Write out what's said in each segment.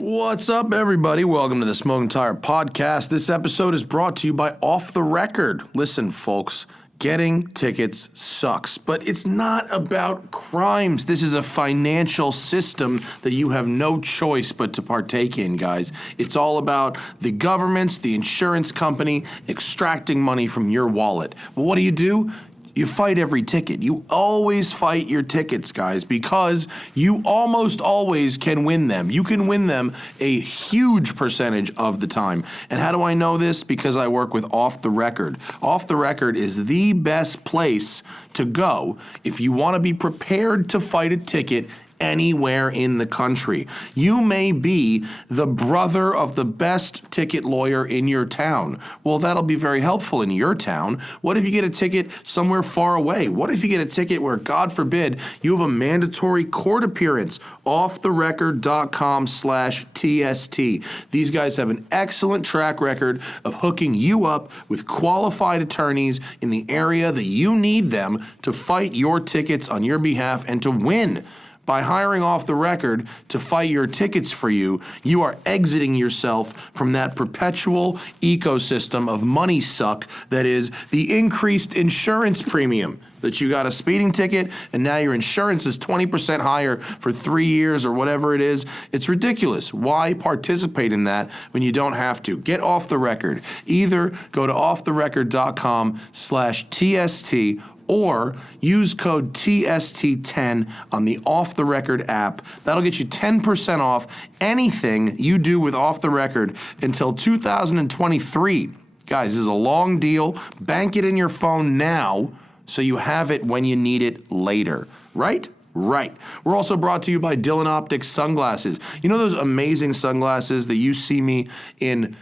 What's up, everybody? Welcome to the Smoking Tire Podcast. This episode is brought to you by Off the Record. Listen, folks, getting tickets sucks, but it's not about crimes. This is a financial system that you have no choice but to partake in, guys. It's all about the governments, the insurance company, extracting money from your wallet. But what do? You fight every ticket. You always fight your tickets, guys, because you almost always can win them. You can win them a huge percentage of the time. And how do I know this? Because I work with Off the Record. Off the Record is the best place to go if you want to be prepared to fight a ticket anywhere in the country. You may be the brother of the best ticket lawyer in your town. Well, that'll be very helpful in your town. What if you get a ticket somewhere far away? What if you get a ticket where, God forbid, you have a mandatory court appearance? offtherecord.com/TST. These guys have an excellent track record of hooking you up with qualified attorneys in the area that you need them to fight your tickets on your behalf and to win. By hiring Off the Record to fight your tickets for you, you are exiting yourself from that perpetual ecosystem of money suck that is the increased insurance premium. That you got a speeding ticket and now your insurance is 20% higher for 3 years or whatever it is. It's ridiculous. Why participate in that when you don't have to? Get Off the Record. Either go to offtherecord.com/TST or use code TST10 on the Off the Record app. That'll get you 10% off anything you do with Off the Record until 2023. Guys, this is a long deal. Bank it in your phone now so you have it when you need it later. Right? Right. We're also brought to you by Dylan Optics sunglasses. You know those amazing sunglasses that you see me in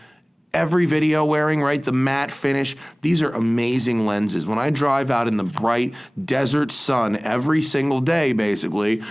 every video wearing, right? The matte finish. These are amazing lenses. When I drive out in the bright desert sun every single day, basically,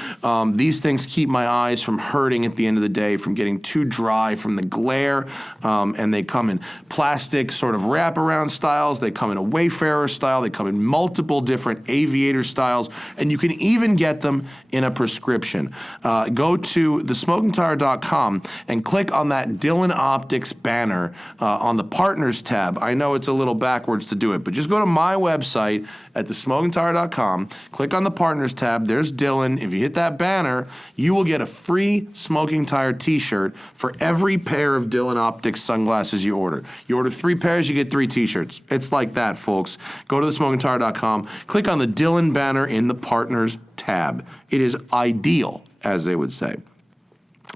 these things keep my eyes from hurting at the end of the day, from getting too dry from the glare. And they come in plastic sort of wraparound styles. They come in a Wayfarer style. They come in multiple different aviator styles. And you can even get them in a prescription. Go to thesmokingtire.com and click on that Dylan Optics banner on the Partners tab. I know it's a little backwards to do it, but just go to my website at thesmokingtire.com, click on the Partners tab, there's Dylan. If you hit that banner, you will get a free Smoking Tire t-shirt for every pair of Dylan Optics sunglasses you order. You order 3 pairs, you get 3 t-shirts. It's like that, folks. Go to thesmokingtire.com, click on the Dylan banner in the Partners tab. It is ideal, as they would say.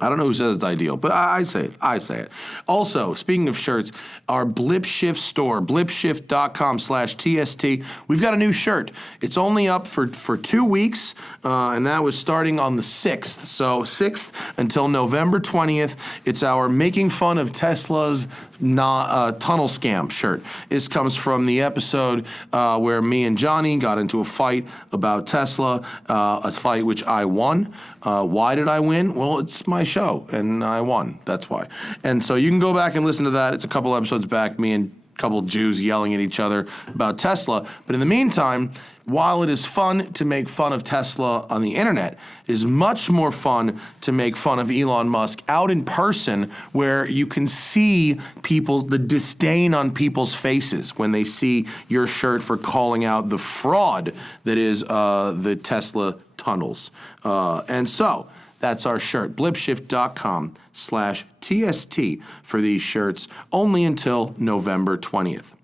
I don't know who says it's ideal, but I say it. I say it. Also, speaking of shirts, our Blip Shift store, blipshift.com/TST, we've got a new shirt. It's only up for 2 weeks, and that was starting on the 6th. So 6th until November 20th, it's our Making Fun of Tesla's Tunnel Scam shirt. This comes from the episode where me and Johnny got into a fight about Tesla, a fight which I won. Why did I win? Well, it's my show, and I won. That's why. And so you can go back and listen to that. It's a couple episodes back, me and a couple Jews yelling at each other about Tesla. But in the meantime, while it is fun to make fun of Tesla on the internet, it is much more fun to make fun of Elon Musk out in person, where you can see the disdain on people's faces when they see your shirt for calling out the fraud that is the Tesla tunnels. And so that's our shirt, blipshift.com/TST for these shirts, only until November 20th.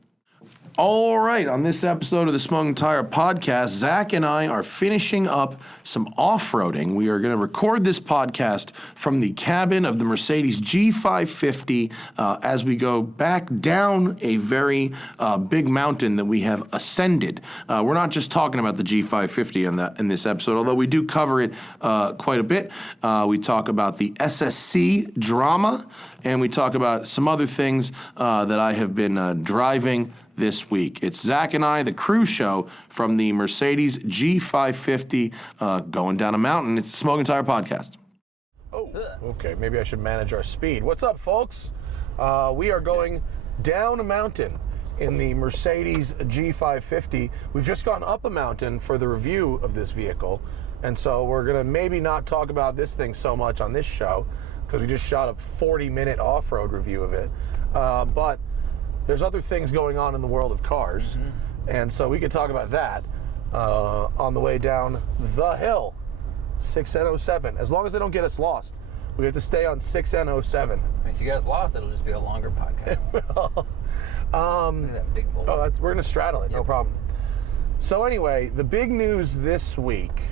All right, on this episode of the Smoking Tire Podcast, Zack and I are finishing up some off-roading. We are going to record this podcast from the cabin of the Mercedes G550 as we go back down a very big mountain that we have ascended. We're not just talking about the G550 in this episode, although we do cover it quite a bit. We talk about the SSC drama, and we talk about some other things that I have been driving this week. It's Zack and I, the crew show from the Mercedes G550 going down a mountain. It's the Smoking Tire Podcast. Oh, okay. Maybe I should manage our speed. What's up, folks? We are going down a mountain in the Mercedes G550. We've just gone up a mountain for the review of this vehicle, and so we're going to maybe not talk about this thing so much on this show, because we just shot a 40-minute off-road review of it. But there's other things going on in the world of cars, and so we could talk about that on the way down the hill, 6N07. As long as they don't get us lost, we have to stay on 6N07. If you get us lost, it'll just be a longer podcast. That big bull. We're gonna straddle it, no problem. So anyway, the big news this week,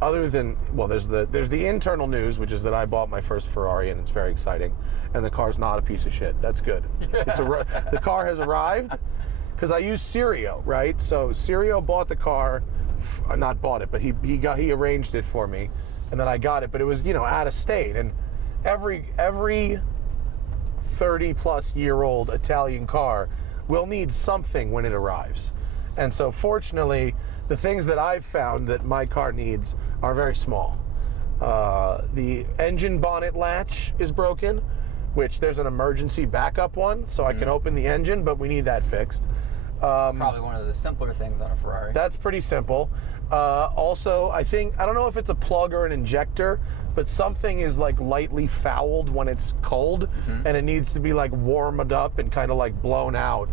other than, well, there's the internal news, which is that I bought my first Ferrari, and it's very exciting, and the car's not a piece of shit. That's good. The car has arrived, because I use Sirio, right? So Sirio bought the car, not bought it, but he arranged it for me, and then I got it, but it was, out of state, and every 30-plus year old Italian car will need something when it arrives. And so fortunately, the things that I've found that my car needs are very small. The engine bonnet latch is broken, which there's an emergency backup one, so I can open the engine, but we need that fixed. Probably one of the simpler things on a Ferrari. That's pretty simple. Also, I don't know if it's a plug or an injector, but something is like lightly fouled when it's cold, and it needs to be like warmed up and kind of like blown out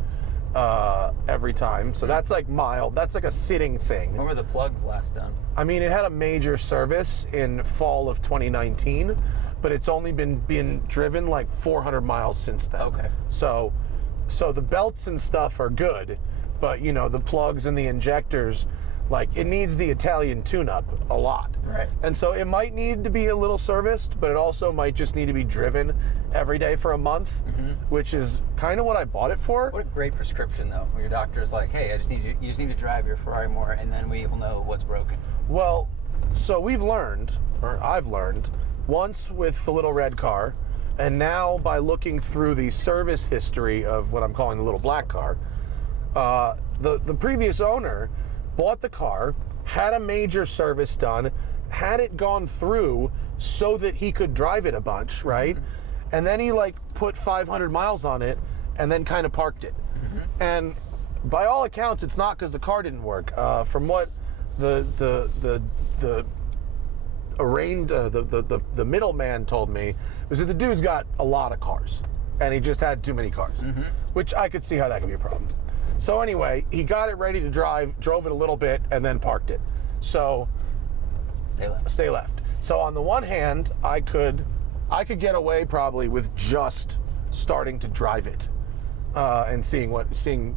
every time. So that's like mild. That's like a sitting thing. When were the plugs last done? I mean, it had a major service in fall of 2019, but it's only been driven like 400 miles since then. Okay. So the belts and stuff are good, but the plugs and the injectors, like, it needs the Italian tune-up a lot. Right. And so it might need to be a little serviced, but it also might just need to be driven every day for a month, which is kind of what I bought it for. What a great prescription, though, when your doctor's like, hey, you just need to drive your Ferrari more, and then we will know what's broken. Well, so I've learned, once with the little red car, and now by looking through the service history of what I'm calling the little black car, the previous owner bought the car, had a major service done, had it gone through so that he could drive it a bunch, right? And then he put 500 miles on it and then kind of parked it. And by all accounts, it's not because the car didn't work. From what the middleman told me, was that the dude's got a lot of cars and he just had too many cars, which I could see how that could be a problem. So anyway, he got it ready to drive, drove it a little bit, and then parked it. So stay left. So on the one hand, I could get away probably with just starting to drive it and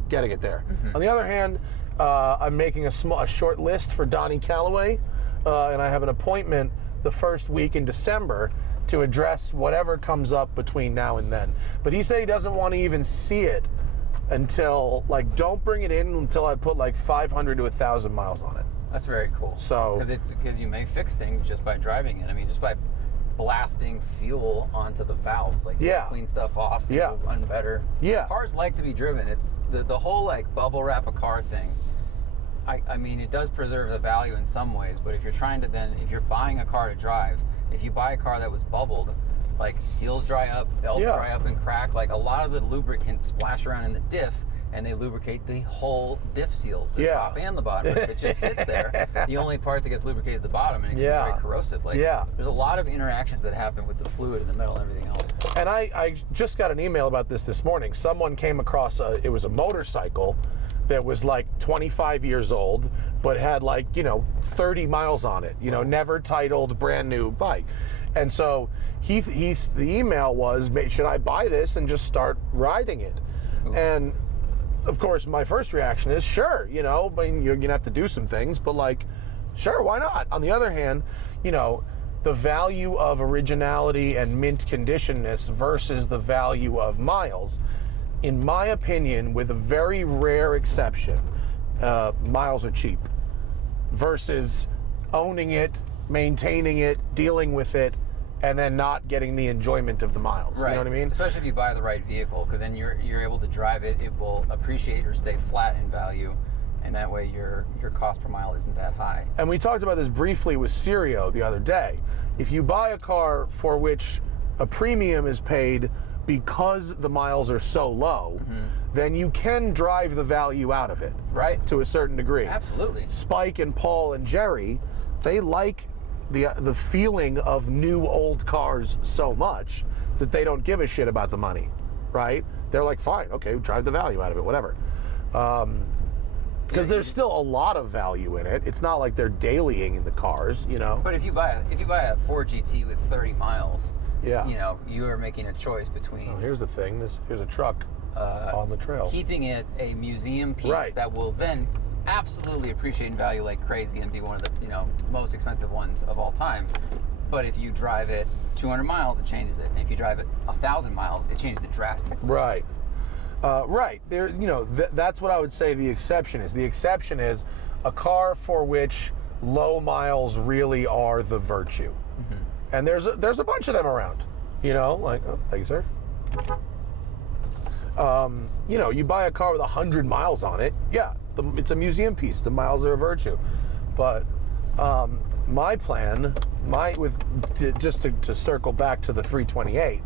getting it there. On the other hand, I'm making a short list for Donnie Calloway, and I have an appointment the first week in December to address whatever comes up between now and then. But he said he doesn't want to even see it until, don't bring it in until I put 500 to 1,000 miles on it. That's very cool. So, because you may fix things just by driving it. I mean, just by blasting fuel onto the valves, clean stuff off, run better. Yeah. Cars like to be driven. It's the whole bubble wrap a car thing. I mean, it does preserve the value in some ways, but if you're buying a car to drive, if you buy a car that was bubbled, seals dry up, belts dry up and crack, a lot of the lubricants splash around in the diff, and they lubricate the whole diff seal, the top and the bottom. If it just sits there, the only part that gets lubricated is the bottom, and it can be very corrosive. There's a lot of interactions that happen with the fluid in the middle and everything else. And I just got an email about this morning. Someone came across it was a motorcycle that was 25 years old, but had 30 miles on it, never titled, brand new bike. And so the email was, should I buy this and just start riding it? Ooh. And of course, my first reaction is, sure, I mean, you're gonna have to do some things, but sure, why not? On the other hand, the value of originality and mint conditionness versus the value of miles, in my opinion, with a very rare exception, miles are cheap versus owning it, maintaining it, dealing with it, and then not getting the enjoyment of the miles. Right. You know what I mean? Especially if you buy the right vehicle, because then you're able to drive it. It will appreciate or stay flat in value, and that way your cost per mile isn't that high. And we talked about this briefly with Sirio the other day. If you buy a car for which a premium is paid because the miles are so low, then you can drive the value out of it, right? To a certain degree. Absolutely. Spike and Paul and Jerry, they like the feeling of new old cars so much that they don't give a shit about the money, right? They're like, fine, okay, drive the value out of it, whatever. Because there's still a lot of value in it. It's not like they're dailying in the cars, you know. But if you buy a Ford GT with 30 miles, Yeah. you know, you are making a choice between. Oh, here's the thing. Here's a truck on the trail. Keeping it a museum piece Right. that will then absolutely appreciate in value like crazy and be one of the, you know, most expensive ones of all time. But if you drive it 200 miles, it changes it. And if you drive it 1,000 miles, it changes it drastically. Right. Right. There, you know, that's what I would say the exception is. The exception is a car for which low miles really are the virtue. Mm-hmm. And there's a bunch of them around. You know, like, oh, thank you, sir. You know, you buy a car with 100 miles on it. Yeah, it's a museum piece. The miles are a virtue. But my plan, just to circle back to the 328,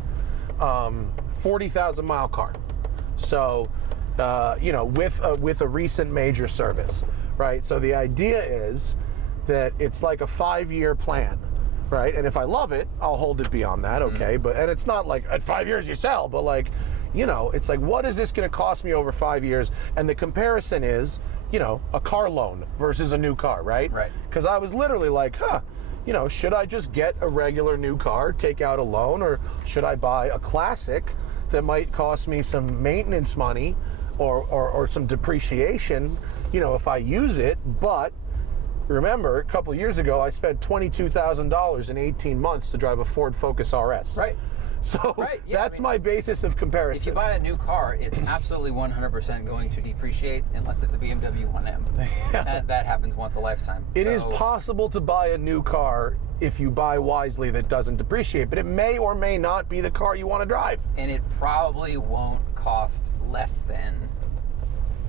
40,000 mile car. So, you know, with a recent major service, right? So the idea is that it's like a 5-year plan, right? And if I love it, I'll hold it beyond that, okay? But and it's not like at 5 years you sell, but like, you know, it's like, what is this going to cost me over 5 years? And the comparison is, you know, a car loan versus a new car, right? Right. Because I was literally like, you know, should I just get a regular new car, take out a loan, or should I buy a classic that might cost me some maintenance money or some depreciation, you know, if I use it? But remember, a couple of years ago, I spent $22,000 in 18 months to drive a Ford Focus RS. Right. So Yeah, that's my basis of comparison. If you buy a new car, it's absolutely 100% going to depreciate unless it's a BMW 1M. That happens once a lifetime. It is possible to buy a new car if you buy wisely that doesn't depreciate, but it may or may not be the car you want to drive. And it probably won't cost less than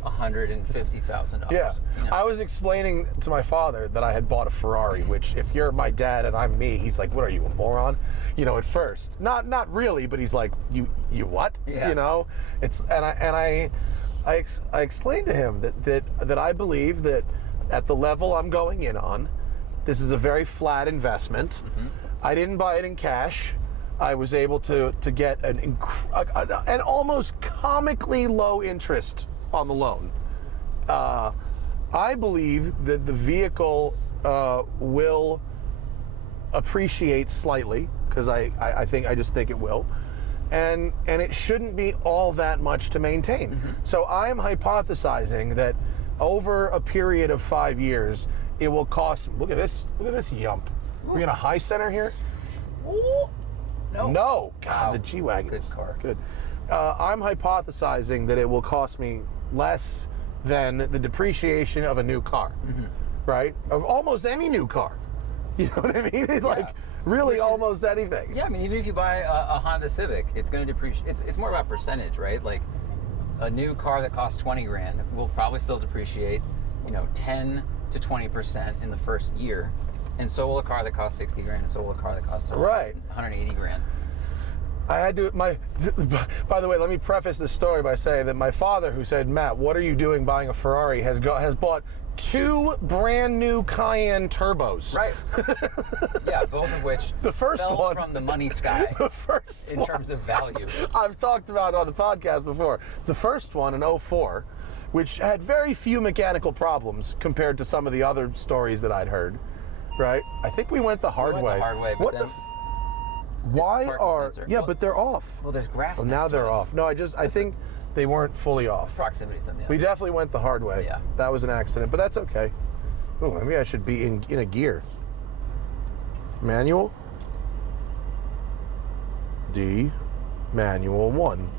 $150,000. Yeah. You know? I was explaining to my father that I had bought a Ferrari, which if you're my dad and I'm me, he's like, what are you, a moron? You know, at first. Not really, but he's like, you what? Yeah. You know? I explained to him that I believe that at the level I'm going in on, this is a very flat investment. Mm-hmm. I didn't buy it in cash. I was able to get an almost comically low interest on the loan. I believe that the vehicle will appreciate slightly, because I just think it will, and it shouldn't be all that much to maintain. Mm-hmm. So I am hypothesizing that over a period of 5 years, it will cost. Look at this yump. Ooh. We're gonna high center here. Ooh. No. God, wow. The G-Wagon. Good car. Good. I'm hypothesizing that it will cost me less than the depreciation of a new car, right? Of almost any new car. You know what I mean? Like, really almost anything. Yeah, I mean, even if you buy a Honda Civic, it's going to depreciate. It's more about percentage, right? Like, a new car that costs 20 grand will probably still depreciate, you know, 10 to 20% in the first year. And so will a car that costs 60 grand, and so will a car that costs 180 grand. I had to, by the way, let me preface this story by saying that my father, who said, Matt, what are you doing buying a Ferrari, has bought 2 brand new Cayenne turbos. Right. Yeah, both of which the first fell one from the money sky. The first in one, terms of value. I've talked about it on the podcast before. The first one, in 2004, which had very few mechanical problems compared to some of the other stories that I'd heard, right? I think we went the hard way. But then why are but they're off. Well, there's grass. Now they're off. No, I think they weren't fully off. Proximity's on the other. We definitely went the hard way. Yeah. That was an accident, but that's okay. Oh, maybe I should be in a gear. Manual. D. Manual 1.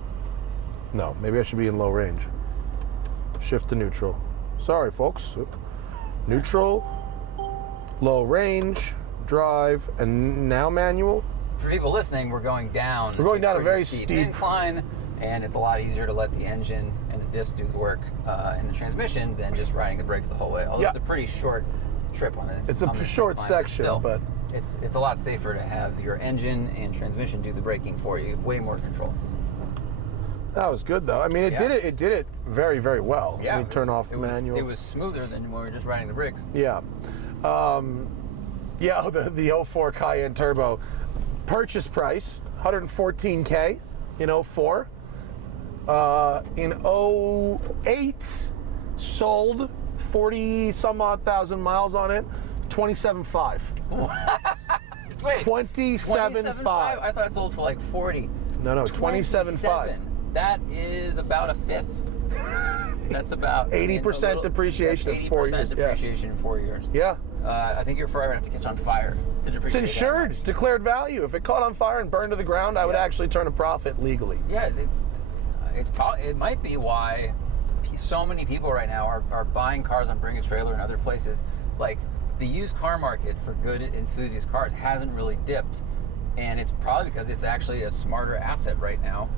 No, maybe I should be in low range. Shift to neutral. Sorry, folks. Neutral. Low range. Drive. And now manual. For people listening, we're going down. We're going down a very steep steep incline, and it's a lot easier to let the engine and the disc do the work in the transmission than just riding the brakes the whole way. Although it's a pretty short trip on this. It's a short section, but it's a lot safer to have your engine and transmission do the braking for you. You have way more control. That was good, though. I mean, it did it very, very well. Yeah, turn off manual. It was smoother than when we were just riding the brakes. Yeah. Yeah, the 04 Cayenne Turbo. Purchase price, $114K in 04. In 08, sold 40 some odd thousand miles on it, 27.5. Wait, 27.5. I thought it sold for like 40. No, 27.5. That is about a fifth. That's about 80% depreciation in 4 years. 80% depreciation in 4 years. Yeah. I think your Ferrari would have to catch on fire to depreciate. It's insured, declared value. If it caught on fire and burned to the ground, I would actually turn a profit legally. Yeah, it might be why so many people right now are buying cars on Bring a Trailer and other places. Like, the used car market for good enthusiast cars hasn't really dipped, and it's probably because it's actually a smarter asset right now.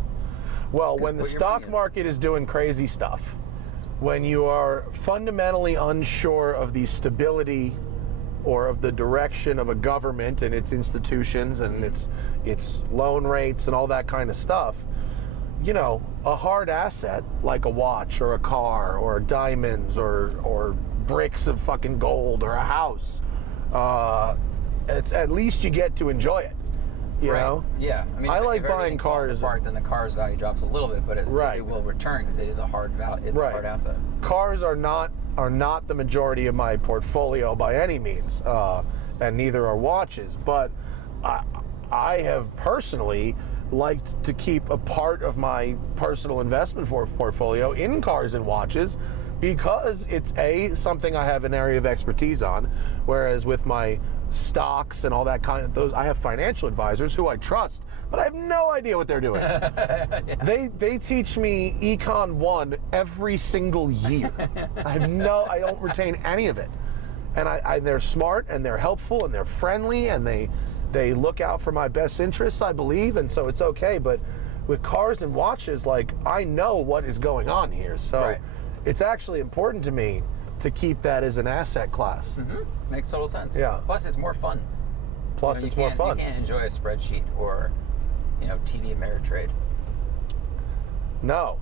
Well, when the stock market is doing crazy stuff, when you are fundamentally unsure of the stability or of the direction of a government and its institutions and its loan rates and all that kind of stuff, you know, a hard asset like a watch or a car or diamonds or bricks of fucking gold or a house, it's at least you get to enjoy it. You know? Yeah. I mean, I like if buying cars. Apart, then the car's value drops a little bit, but it will return because it is a hard value. It's a hard asset. Cars are not the majority of my portfolio by any means, and neither are watches. But I have personally liked to keep a part of my personal investment portfolio in cars and watches, because it's something I have an area of expertise on, whereas with my stocks and all that kind of those, I have financial advisors who I trust, but I have no idea what they're doing. Yeah. They teach me Econ 1 every single year. I don't retain any of it. And they're smart and they're helpful and they're friendly and they look out for my best interests, I believe, and so it's okay. But with cars and watches, like, I know what is going on here. So it's actually important to me to keep that as an asset class. Mm-hmm. Makes total sense. Yeah. Plus, it's more fun. It's more fun. You can't enjoy a spreadsheet or, TD Ameritrade. No.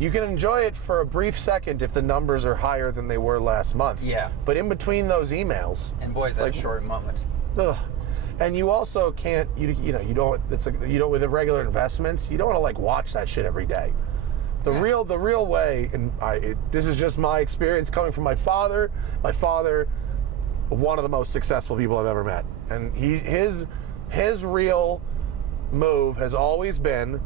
You can enjoy it for a brief second if the numbers are higher than they were last month. Yeah. But in between those emails, and boy, is that a short moment. Ugh. And you also can't, you don't. It's like, with the regular investments, you don't want to like watch that shit every day. The real way, and this is just my experience coming from my father. My father, one of the most successful people I've ever met, and his real move has always been,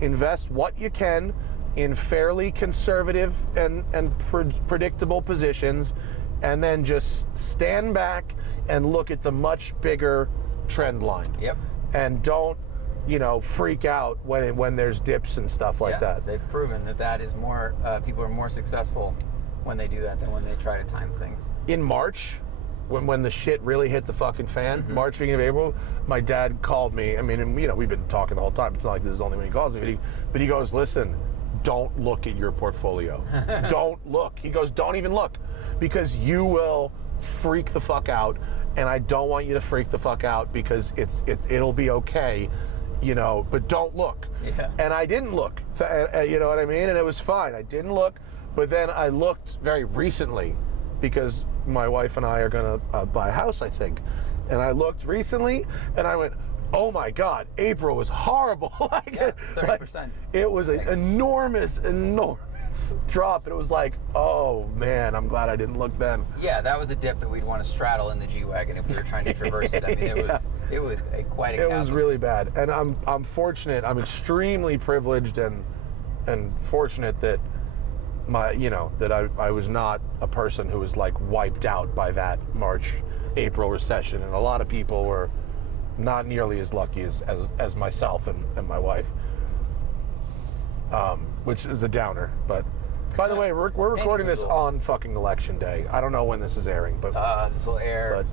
invest what you can in fairly conservative and predictable positions, and then just stand back and look at the much bigger trend line. Yep. And don't, freak out when there's dips and stuff like that. They've proven that is more, people are more successul when they do that than when they try to time things. In March, when the shit really hit the fucking fan, March, beginning of April, my dad called me. I mean, we've been talking the whole time. It's not like this is only when he calls me, but he goes, listen, don't look at your portfolio. Don't look. He goes, don't even look, because you will freak the fuck out, and I don't want you to freak the fuck out, because it'll be okay, but don't look. Yeah. And I didn't look, you know what I mean? And it was fine. I didn't look, but then I looked very recently, because my wife and I are gonna buy a house, I think. And I looked recently, and I went, oh my God, April was horrible. 30%. It was an enormous drop. And it was like, oh man, I'm glad I didn't look then. Yeah, that was a dip that we'd want to straddle in the G-Wagon if we were trying to traverse it. I mean, it was quite a chasm. It was really bad. And I'm fortunate, I'm extremely privileged and fortunate that I was not a person who was like wiped out by that March-April recession. And a lot of people were not nearly as lucky as myself and my wife, which is a downer. But by the way, we're recording this on fucking election day. I don't know when this is airing, but this will air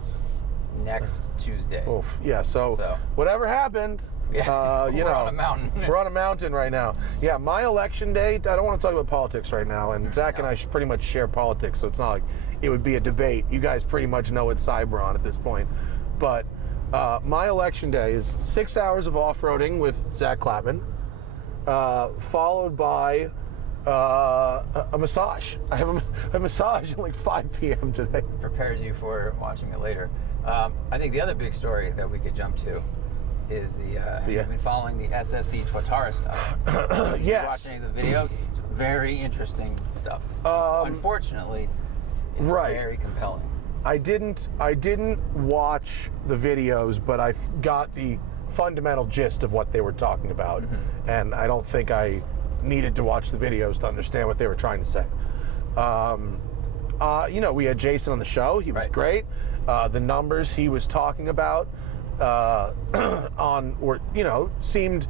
next Tuesday. Oof. Yeah. So whatever happened. Yeah, we're on a mountain. We're on a mountain right now. Yeah, my election day, I don't want to talk about politics right now, and Zack and I should pretty much share politics, so it's not like it would be a debate. You guys pretty much know what side we're on at this point. But my election day is 6 hours of off-roading with Zack Klapman, followed by A massage. I have a massage at like 5 p.m. today. Prepares you for watching it later. I think the other big story that we could jump to is have you been following the SSC Tuatara stuff? Yes. You watch any of the videos? It's very interesting stuff. Unfortunately, it's very compelling. I didn't watch the videos, but I got the fundamental gist of what they were talking about, and I don't think I needed to watch the videos to understand what they were trying to say. We had Jason on the show. He was great. The numbers he was talking about seemed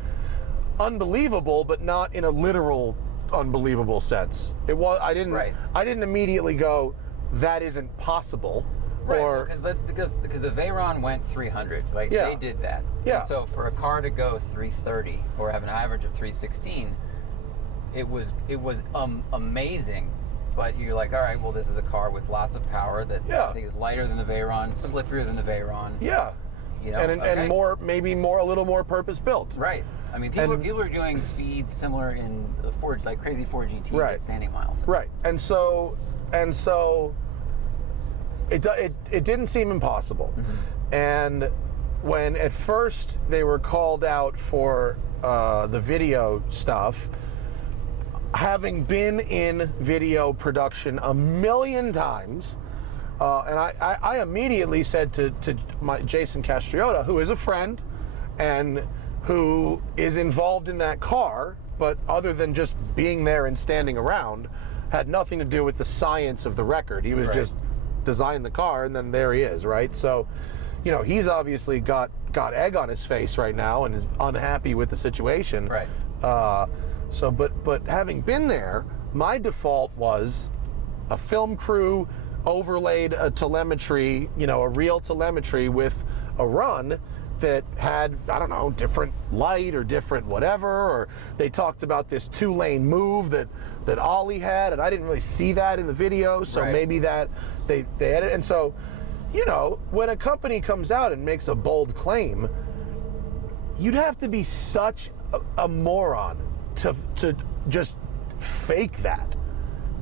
unbelievable, but not in a literal unbelievable sense. It was. I didn't immediately go, that isn't possible. Right, because the Veyron went 300, they did that. Yeah. And so for a car to go 330 or have an average of 316, it was amazing. But you're like, all right, well, this is a car with lots of power that I think is lighter than the Veyron, slipperier than the Veyron. Yeah. And more, maybe a little more purpose built. Right. I mean, people are doing speeds similar in the Ford, like crazy Ford GTs at standing mile. Right. And so it didn't seem impossible. And when at first they were called out for the video stuff, having been in video production a million times, and I immediately said to my Jason Castriota, who is a friend and who is involved in that car, but other than just being there and standing around, had nothing to do with the science of the record. He was just designed the car, and then there he is, right? So, he's obviously got egg on his face right now and is unhappy with the situation. Right. But having been there, my default was a film crew overlaid a telemetry, a real telemetry with a run that had, I don't know, different light or different whatever, or they talked about this 2-lane move that Ollie had, and I didn't really see that in the video, so maybe that they edit. And so, when a company comes out and makes a bold claim, you'd have to be such a moron to just fake that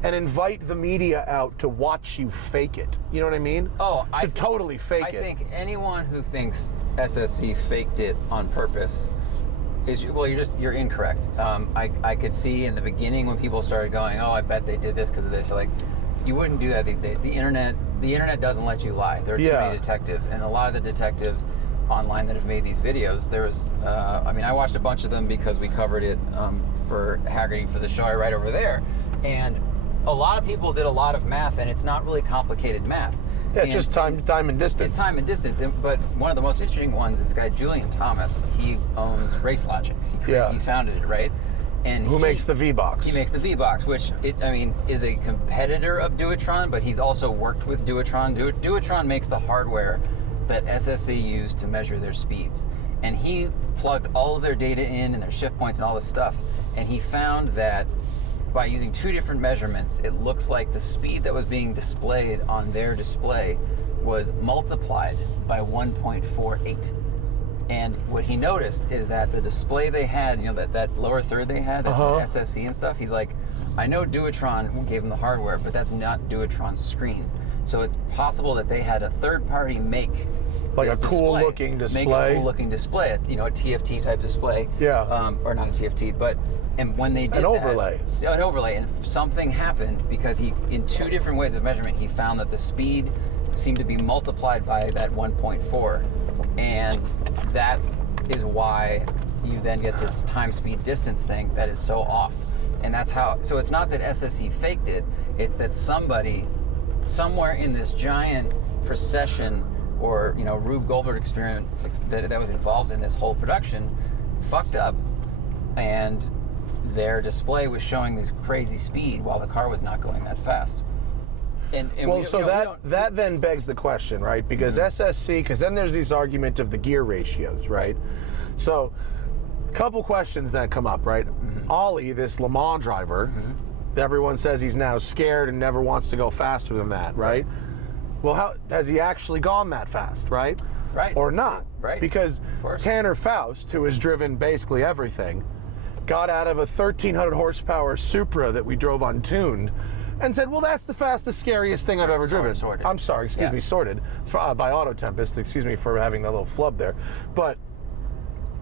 and invite the media out to watch you fake it. You know what I mean? Totally fake it. I think anyone who thinks SSC faked it on purpose you're incorrect. I could see in the beginning when people started going, I bet they did this because of this. You're like, you wouldn't do that these days. The internet doesn't let you lie. There are too many detectives, and a lot of the detectives online that have made these videos. There was, I watched a bunch of them because we covered it for Haggerty for the show I write over there, and a lot of people did a lot of math, and it's not really complicated math. Yeah, it's just time and distance. It's time and distance, but one of the most interesting ones is this guy Julian Thomas. He owns Race Logic. He founded it, right? And who makes the V-Box? He makes the V-Box, which is a competitor of Duotron, but he's also worked with Duotron. Duotron makes the hardware that SSC used to measure their speeds. And he plugged all of their data in and their shift points and all this stuff. And he found that by using 2 different measurements, it looks like the speed that was being displayed on their display was multiplied by 1.48. And what he noticed is that the display they had, that lower third they had, that's an SSC and stuff, he's like, I know Duotron gave them the hardware, but that's not Duotron's screen. So it's possible that they had a third party make a cool looking display. A TFT type display. Yeah. Or not a TFT, and when they did an overlay, and something happened because in 2 different ways of measurement, he found that the speed seemed to be multiplied by that 1.4, and that is why you then get this time, speed, distance thing that is so off. And that's how. So it's not that SSC faked it; it's that somebody, somewhere in this giant procession, or Rube Goldberg experiment that was involved in this whole production, fucked up, and their display was showing this crazy speed while the car was not going that fast. That then begs the question, right? Because SSC, because then there's this argument of the gear ratios, right? So, a couple questions that come up, right? Ollie, this Le Mans driver, everyone says he's now scared and never wants to go faster than that, right? Well, how has he actually gone that fast, right? Right. Or not? Right. Because Tanner Faust, who has driven basically everything, got out of a 1,300 horsepower Supra that we drove untuned and said, well, that's the fastest, scariest thing I've ever driven. Sorted. I'm sorry, excuse me, sorted by Auto Tempest. Excuse me for having that little flub there.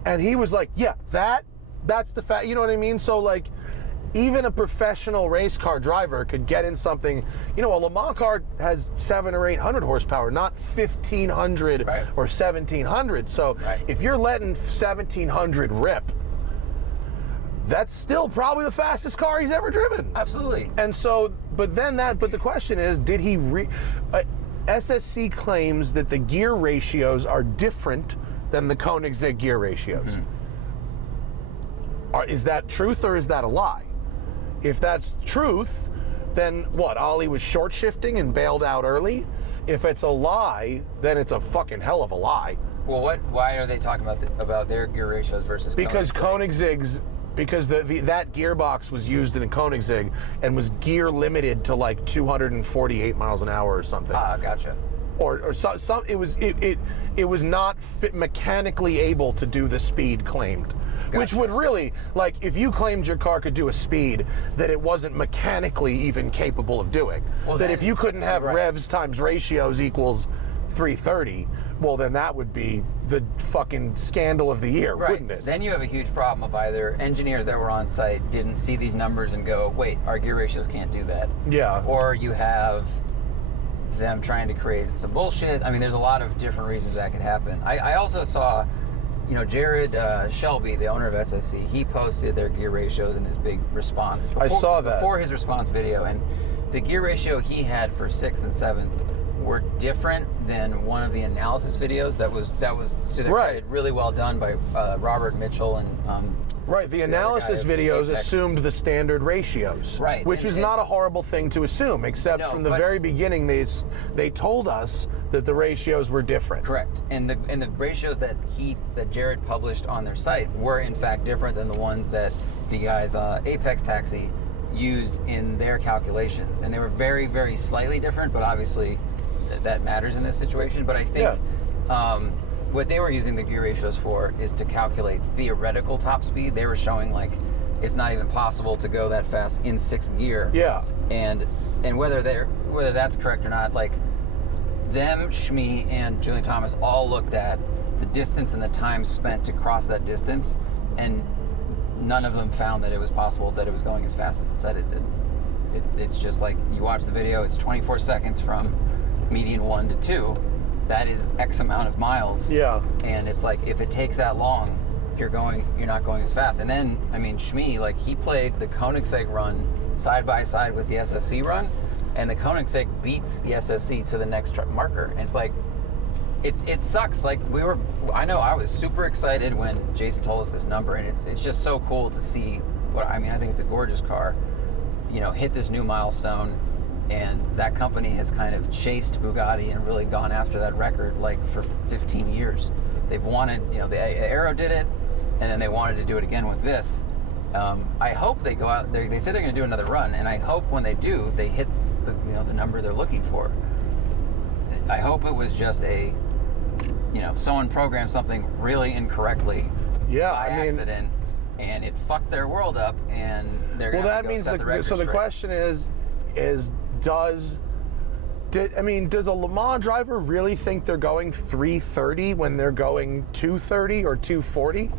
And he was like, yeah, that's the fact. You know what I mean? So like, even a professional race car driver could get in something. You know, a Le Mans car has 700 or 800 horsepower, not 1,500 or 1,700. So if you're letting 1,700 rip, that's still probably the fastest car he's ever driven. Absolutely. And so, but the question is, did he SSC claims that the gear ratios are different than the Koenigsegg gear ratios. Is that truth or is that a lie? If that's truth, then what? Ollie was short shifting and bailed out early? If it's a lie, then it's a fucking hell of a lie. Well, why are they talking about their gear ratios versus because Koenigsegg's? Because that gearbox was used in a Koenigsegg and was gear limited to like 248 miles an hour or something. Gotcha. Or some it was not mechanically able to do the speed claimed. Gotcha. Which would really, like, if you claimed your car could do a speed that it wasn't mechanically even capable of doing, well, that if you couldn't have revs times ratios equals 330, well, then that would be the fucking scandal of the year, wouldn't it? Then you have a huge problem of either engineers that were on site didn't see these numbers and go, wait, our gear ratios can't do that. Yeah. Or you have them trying to create some bullshit. I mean, there's a lot of different reasons that could happen. I also saw, Jared Shelby, the owner of SSC, he posted their gear ratios in his big response. I saw that. Before his response video, and the gear ratio he had for 6th and 7th were different than one of the analysis videos that was to their credit, really well done by Robert Mitchell and the analysis videos assumed the standard ratios, which is not a horrible thing to assume, except from the very beginning they told us that the ratios were different. Correct, and the ratios that Jared published on their site were in fact different than the ones that the guys Apex Taxi used in their calculations, and they were very, very slightly different, but obviously that matters in this situation. But I think what they were using the gear ratios for is to calculate theoretical top speed. They were showing like it's not even possible to go that fast in 6th gear. Yeah. And whether that's correct or not, like them, Shmee, and Julian Thomas all looked at the distance and the time spent to cross that distance, and none of them found that it was possible that it was going as fast as it said it did. It's just like you watch the video, it's 24 seconds from median 1 to 2. That is X amount of miles. Yeah. And it's like, if it takes that long, you're not going as fast. And then, I mean, Shmee, like, he played the Koenigsegg run side by side with the SSC run, and the Koenigsegg beats the SSC to the next marker. And it's like, it sucks. Like, I know I was super excited when Jason told us this number, and it's just so cool to see I think it's a gorgeous car, hit this new milestone. And that company has kind of chased Bugatti and really gone after that record like for 15 years. They've wanted, the Aero did it, and then they wanted to do it again with this. I hope they go out. They say they're going to do another run, and I hope when they do, they hit the number they're looking for. I hope it was just someone programmed something really incorrectly by accident, and it fucked their world up, and they're going to have to go set the record straight. The question is does a Le Mans driver really think they're going 330 when they're going 230 or 240?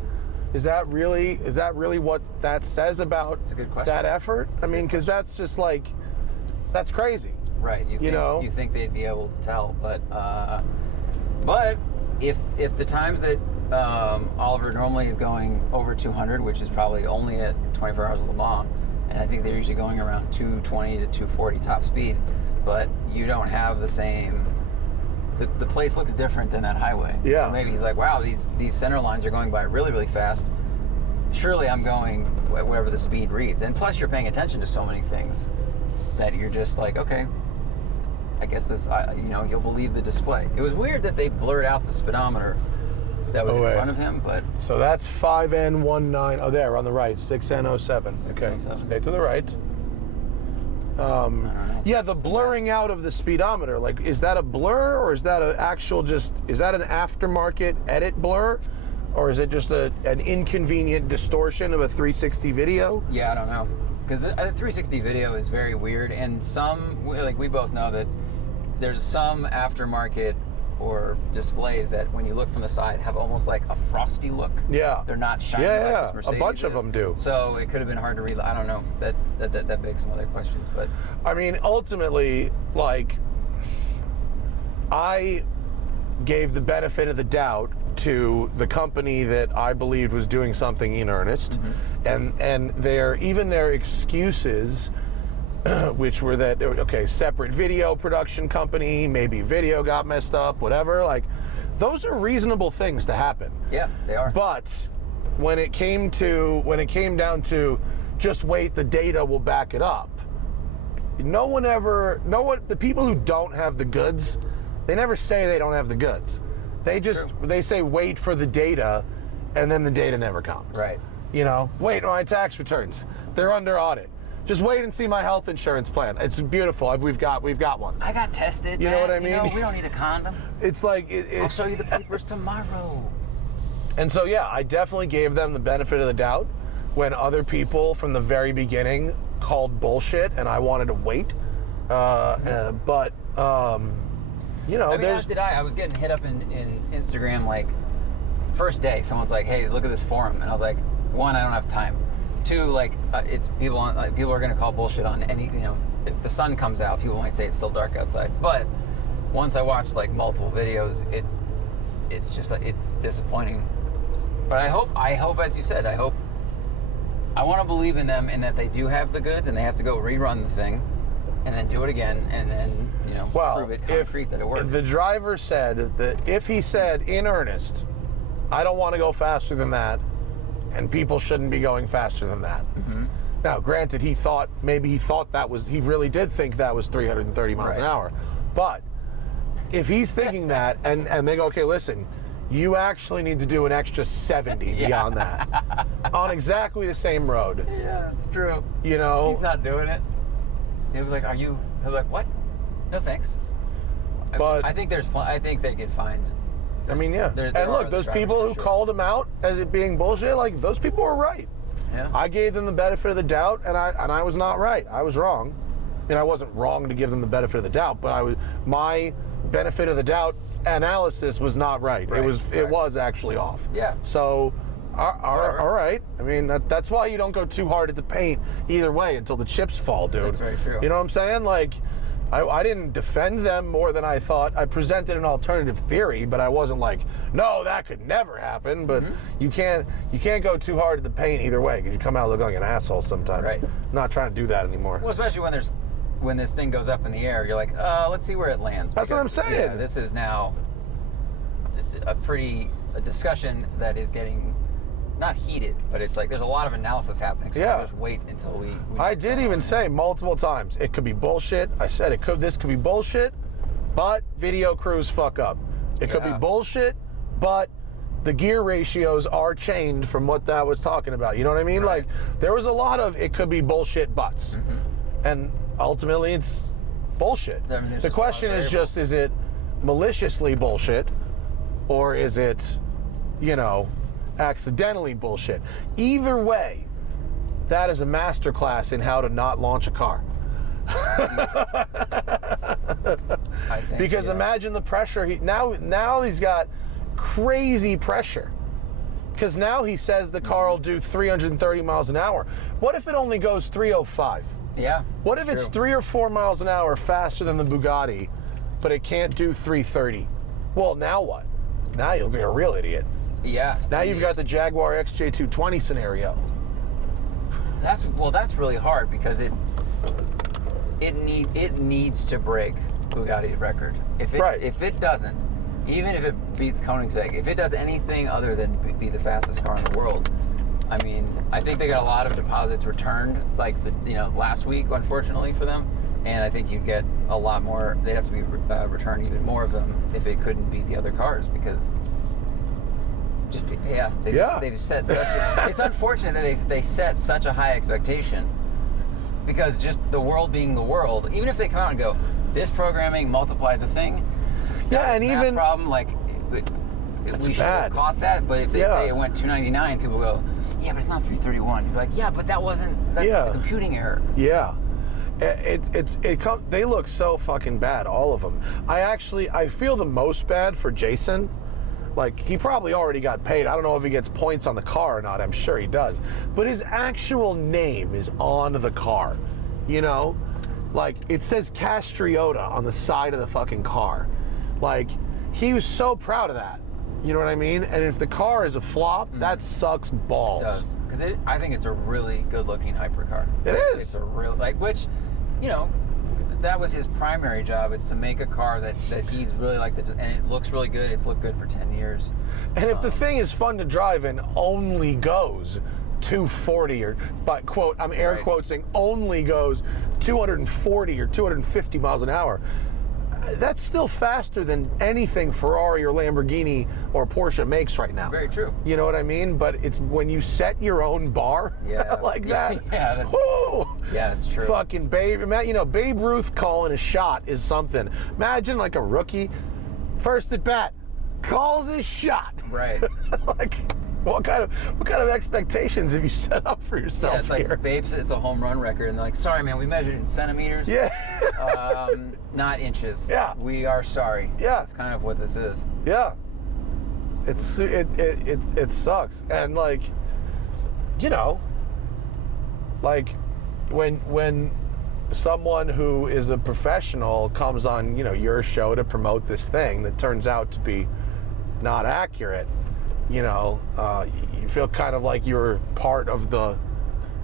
Is that really what that says about that effort? Because that's just like, that's crazy. Right. You think they'd be able to tell, but if the times that Oliver normally is going over 200, which is probably only at 24 Hours of Le Mans, and I think they're usually going around 220 to 240 top speed, but you don't have the same. The place looks different than that highway. Yeah. So maybe he's like, wow, these center lines are going by really, really fast. Surely I'm going whatever the speed reads. And plus, you're paying attention to so many things that you're just like, okay, I guess this. You'll believe the display. It was weird that they blurred out the speedometer that was in front of him, but... So that's 5N19, there, on the right, 6N07. Okay, stay to the right. Yeah, the blurring out of the speedometer, like, is that a blur, or is that is that an aftermarket edit blur? Or is it just an inconvenient distortion of a 360 video? Yeah, I don't know. Because the 360 video is very weird, and we both know that there's some aftermarket or displays that when you look from the side have almost like a frosty look. Yeah. They're not shiny like this Mercedes a bunch is. of them do. So it could have been hard to read. I don't know. That begs some other questions, but I mean, ultimately, like, I gave the benefit of the doubt to the company that I believed was doing something in earnest, and their excuses, which were that, okay, separate video production company, maybe video got messed up, whatever, like, those are reasonable things to happen. yeah, they are. But when it came down to just wait, the data will back it up, the people who don't have the goods, they never say they don't have the goods. They say wait for the data, and then the data never comes. Right. You know, wait, my tax returns, they're under audit. Just wait and see my health insurance plan. It's beautiful. We've got one. I got tested. You know what I mean? You know, we don't need a condom. It's like I'll show you the papers tomorrow. And so, yeah, I definitely gave them the benefit of the doubt when other people from the very beginning called bullshit, and I wanted to wait. You know, I mean, as did I. I was getting hit up in Instagram, like, first day. Someone's like, "Hey, look at this forum," and I was like, "One, I don't have time. Two, like, it's people are going to call bullshit on any. You know, if the sun comes out, people might say it's still dark outside. But once I watched like multiple videos, it's just like, it's disappointing. But I hope, as you said, I want to believe in them and that they do have the goods, and they have to go rerun the thing, and then do it again, and then prove it concrete that it works. If the driver said that, if he said in earnest, I don't want to go faster than that, and people shouldn't be going faster than that. Now, granted, he really did think that was 330 miles an hour. But if he's thinking that, and they go, okay, listen, you actually need to do an extra 70 beyond that on exactly the same road. Yeah, it's true. You know, he's not doing it. He'll be like, he'll be like, what? No thanks. But I think I think they could find. I mean, yeah. And look, those people who called him out as it being bullshit, like, those people were right. Yeah. I gave them the benefit of the doubt, and I was not right. I was wrong. And I wasn't wrong to give them the benefit of the doubt, but my benefit of the doubt analysis was not right. It was actually off. Yeah. So, all right. I mean, that's why you don't go too hard at the paint either way until the chips fall, dude. That's very true. You know what I'm saying? Like, I didn't defend them more than I thought. I presented an alternative theory, but I wasn't like, no, that could never happen. But you can't go too hard at the paint either way, because you come out looking like an asshole sometimes. Right. I'm not trying to do that anymore. Well, especially when this thing goes up in the air, you're like, let's see where it lands. That's what I'm saying. Yeah, this is now a discussion that is getting not heated, but it's like there's a lot of analysis happening. So we'll just wait until we I did even say multiple times, it could be bullshit. I said this could be bullshit, but video crews fuck up. It could be bullshit, but the gear ratios are changed from what that was talking about. You know what I mean? Right. Like, there was a lot of it could be bullshit buts. And ultimately it's bullshit. I mean, the question is just, is it maliciously bullshit, or is it, accidentally bullshit? Either way, that is a masterclass in how to not launch a car. I think, because imagine the pressure. Now he's got crazy pressure. Because now he says the car will do 330 miles an hour. What if it only goes 305? Yeah. What if it's 3 or 4 miles an hour faster than the Bugatti, but it can't do 330? Well, now what? Now you'll be a real idiot. Yeah. Now you've got the Jaguar XJ220 scenario. That's really hard, because it needs to break Bugatti's record. If it doesn't, even if it beats Koenigsegg, if it does anything other than be the fastest car in the world, I mean, I think they got a lot of deposits returned, like last week, unfortunately for them, and I think you'd get a lot more. They'd have to be return even more of them if it couldn't beat the other cars, because they've set such. It's unfortunate that they set such a high expectation, because just the world being the world, even if they come out and go, this programming multiplied the thing. Yeah, and even problem, like, we should have caught that. But if they say it went 299, people go, yeah, but it's not 331. You're like, yeah, but that's a computing error. Yeah. They look so fucking bad, all of them. I feel the most bad for Jason. Like, he probably already got paid. I don't know if he gets points on the car or not. I'm sure he does. But his actual name is on the car, you know? Like, it says Castriota on the side of the fucking car. Like, he was so proud of that. You know what I mean? And if the car is a flop, that sucks balls. It does. Because I think it's a really good-looking hypercar. It is. It's a real, which, you know, that was his primary job. It's to make a car that he's really and it looks really good. It's looked good for 10 years. And if the thing is fun to drive and only goes 240 or, but quote, I'm air quoting, only goes 240 or 250 miles an hour, that's still faster than anything Ferrari or Lamborghini or Porsche makes right now. Very true. You know what I mean? But it's when you set your own bar like that. That's true. Fucking Babe Ruth calling a shot is something. Imagine like a rookie, first at bat, calls his shot. Right. Like, what kind of expectations have you set up for yourself? Yeah, it's here? like Babe's. It's a home run record, and they're like, "Sorry, man, we measured in centimeters. Not inches. Yeah, we are sorry. Yeah, that's kind of what this is. Yeah, it sucks, and like, you know, like when someone who is a professional comes on, you know, your show to promote this thing that turns out to be not accurate. You know, you feel kind of like you're part of the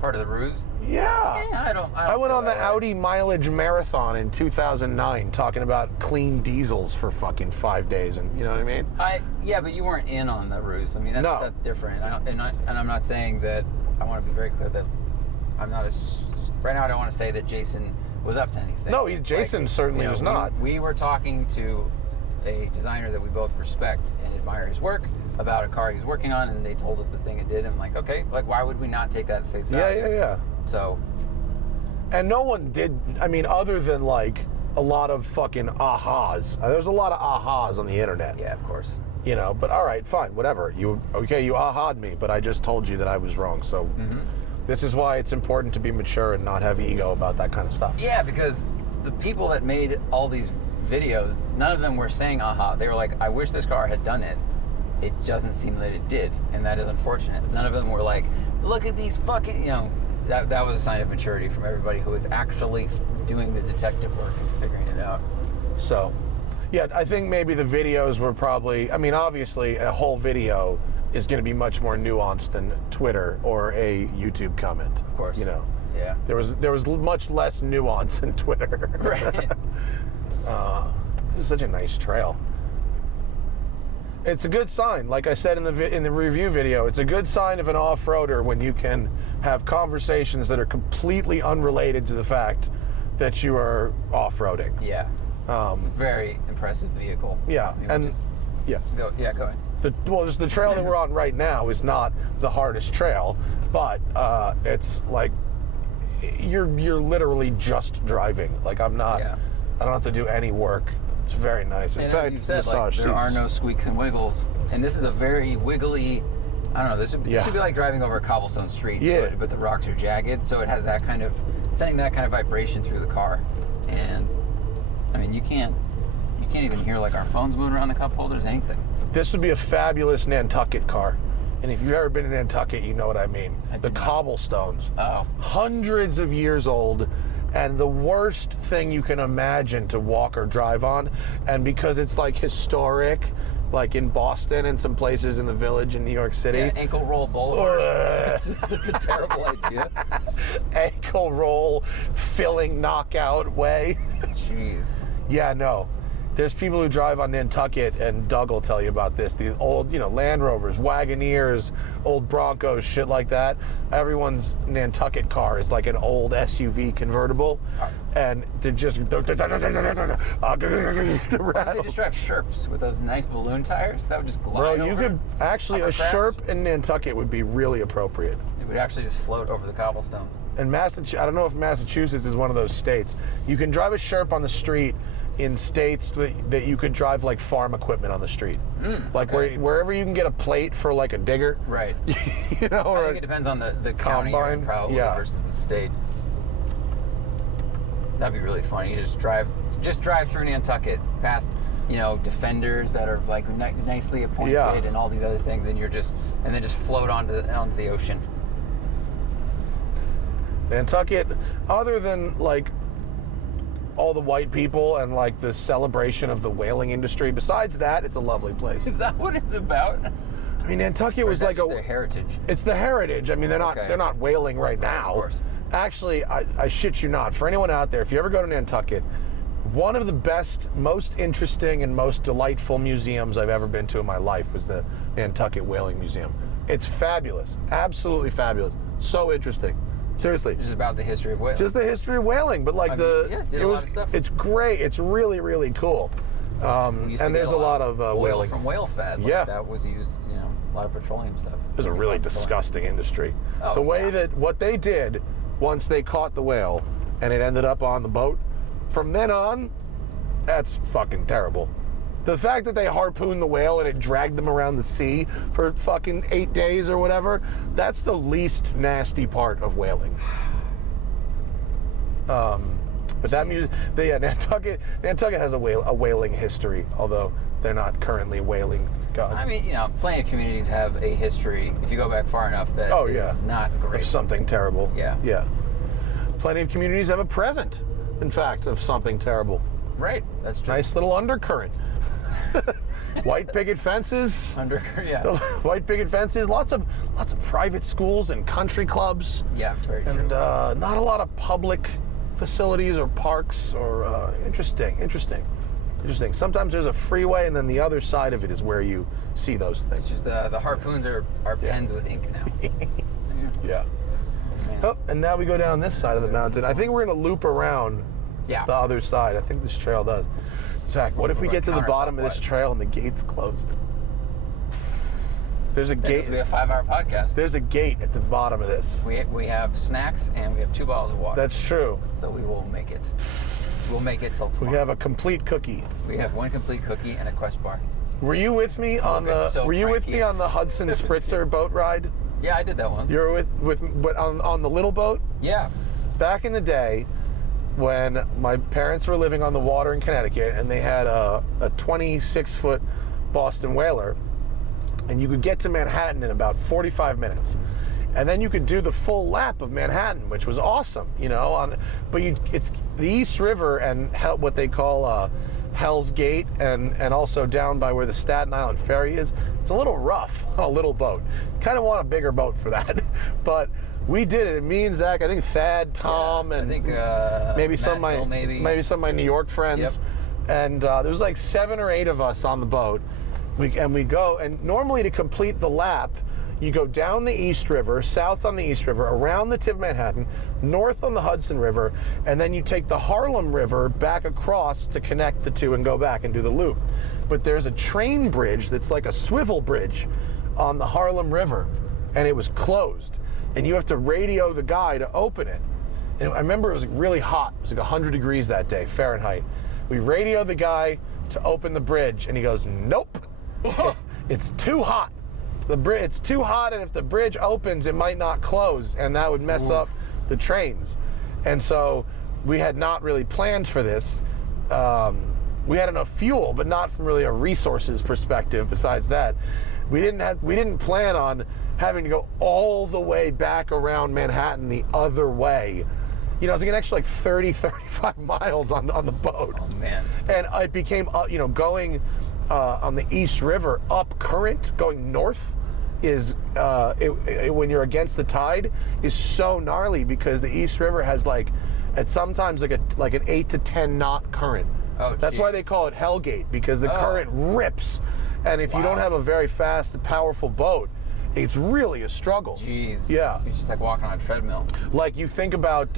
ruse. Yeah. I don't I went on the Audi mileage marathon in 2009 talking about clean diesels for fucking 5 days, and you know what I mean? Yeah, but you weren't in on the ruse. I mean, that's different. And I'm not saying that. I want to be very clear that I'm not right now. I don't want to say that Jason was up to anything. No, Jason certainly was not. We were talking to a designer that we both respect and admire his work about a car he was working on, and they told us the thing it did, and I'm like, okay, like, why would we not take that at face value? Yeah. So, and no one did, I mean, other than like a lot of fucking ahas. There's a lot of ahas on the internet. Yeah, of course. You know, but all right, fine, whatever. You aha'd me, but I just told you that I was wrong. So this is why it's important to be mature and not have ego about that kind of stuff. Yeah, because the people that made all these videos, none of them were saying aha. They were like, I wish this car had done it. It doesn't seem that it did, and that is unfortunate. None of them were like, look at these fucking, you know, that was a sign of maturity from everybody who was actually doing the detective work and figuring it out. So, yeah, I think maybe the videos were probably, I mean, obviously a whole video is going to be much more nuanced than Twitter or a YouTube comment. Of course. You know. Yeah. There was much less nuance in Twitter. Right. This is such a nice trail. It's a good sign, like I said in the review video, it's a good sign of an off-roader when you can have conversations that are completely unrelated to the fact that you are off-roading. Yeah. It's a very impressive vehicle. Yeah, Go ahead. Just the trail that we're on right now is not the hardest trail, but it's like you're literally just driving. Like I don't have to do any work. It's very nice. In fact, as you said, like, there are no squeaks and wiggles, and this is a very wiggly. I don't know. This would be like driving over a cobblestone street, but the rocks are jagged, so it has that kind of sending that kind of vibration through the car. And I mean, you can't even hear like our phones moving around the cup holders, anything. This would be a fabulous Nantucket car. And if you've ever been in Nantucket, you know what I mean. The cobblestones. Oh. Hundreds of years old, and the worst thing you can imagine to walk or drive on. And because it's like historic, like in Boston and some places in the Village in New York City. Yeah, ankle roll boulevard. It's a terrible idea. Ankle roll, filling knockout way. Jeez. Yeah, no. There's people who drive on Nantucket, and Doug will tell you about this. The old, Land Rovers, Wagoneers, old Broncos, shit like that. Everyone's Nantucket car is like an old SUV convertible. and to just Why don't they just drive Sherps with those nice balloon tires? That would just glide over. You could actually, a Sherp in Nantucket would be really appropriate. It would actually just float over the cobblestones. And Massachusetts, I don't know if Massachusetts is one of those states. You can drive a Sherp on the street in states that you could drive like farm equipment on the street. Like wherever you can get a plate for like a digger. Right. You know, I think it depends on the county you're in probably versus the state. That'd be really funny. You just drive through Nantucket past, defenders that are like nicely appointed and all these other things, and then just float onto the ocean. Nantucket, other than like all the white people and like the celebration of the whaling industry, besides that, it's a lovely place. Is that what it's about? I mean, Nantucket was like their heritage. It's the heritage. I mean, they're not whaling right now. Of course. Actually, I shit you not. For anyone out there, if you ever go to Nantucket, one of the best, most interesting, and most delightful museums I've ever been to in my life was the Nantucket Whaling Museum. It's fabulous. Absolutely fabulous. So interesting. Seriously. Just about the history of whaling. Just the history of whaling, but like did a lot of stuff. It's great. It's really, really cool. And there's a lot of whaling from whale fat. That was used. A lot of petroleum stuff. It was a really disgusting industry. The way that what they did once they caught the whale and it ended up on the boat, from then on, that's fucking terrible. The fact that they harpooned the whale and it dragged them around the sea for fucking 8 days or whatever, that's the least nasty part of whaling. But that music, Nantucket has a whaling history, although they're not currently whaling. God. I mean, plenty of communities have a history, if you go back far enough, that is not great. Of something terrible. Yeah. Yeah. Plenty of communities have a present, in fact, of something terrible. Right, that's true. Nice little undercurrent. White picket fences. White picket fences. Lots of private schools and country clubs. Yeah, very true. And not a lot of public facilities or parks or interesting. Sometimes there's a freeway, and then the other side of it is where you see those things. It's just the harpoons are pens with ink now. Yeah. Oh, and now we go down this side of the mountain. I think we're going to loop around the other side. I think this trail does. Zach, what if we get to the bottom of this trail and the gate's closed? There's a gate. This will be a 5-hour podcast. There's a gate at the bottom of this. We have snacks and we have 2 bottles of water. That's true. So we will make it. We'll make it till tomorrow. We have a complete cookie. We have 1 complete cookie and a Quest bar. Were you with me on the Hudson Spritzer boat ride? Yeah, I did that once. You were but on the little boat? Yeah. Back in the day, when my parents were living on the water in Connecticut, and they had a 26-foot Boston whaler, and you could get to Manhattan in about 45 minutes. And then you could do the full lap of Manhattan, which was awesome, it's the East River and what they call Hell's Gate, and also down by where the Staten Island ferry is. It's a little rough on a little boat. Kind of want a bigger boat for that. But we did it. Me and Zack, I think Thad, Tom, and I think maybe some of my New York friends. Yep. And there was like 7 or 8 of us on the boat. We go, and normally to complete the lap, you go down the East River, south on the East River, around the tip of Manhattan, north on the Hudson River, and then you take the Harlem River back across to connect the two and go back and do the loop. But there's a train bridge that's like a swivel bridge on the Harlem River, and it was closed. And you have to radio the guy to open it. And I remember it was really hot. It was like 100 degrees that day, Fahrenheit. We radioed the guy to open the bridge, and he goes, "Nope, it's too hot. It's too hot, and if the bridge opens, it might not close, and that would mess up the trains." And so we had not really planned for this. We had enough fuel, but not from really a resources perspective. Besides that, we didn't plan on having to go all the way back around Manhattan the other way. It's like an extra 35 miles on the boat. Oh man! And it became going on the East River up current, going north, is when you're against the tide, is so gnarly because the East River has at sometimes an 8 to 10 knot current. Oh, that's why they call it Hellgate, because the current rips, and if you don't have a very fast, powerful boat, It's really a struggle. Jeez. Yeah. It's just like walking on a treadmill. Like you think about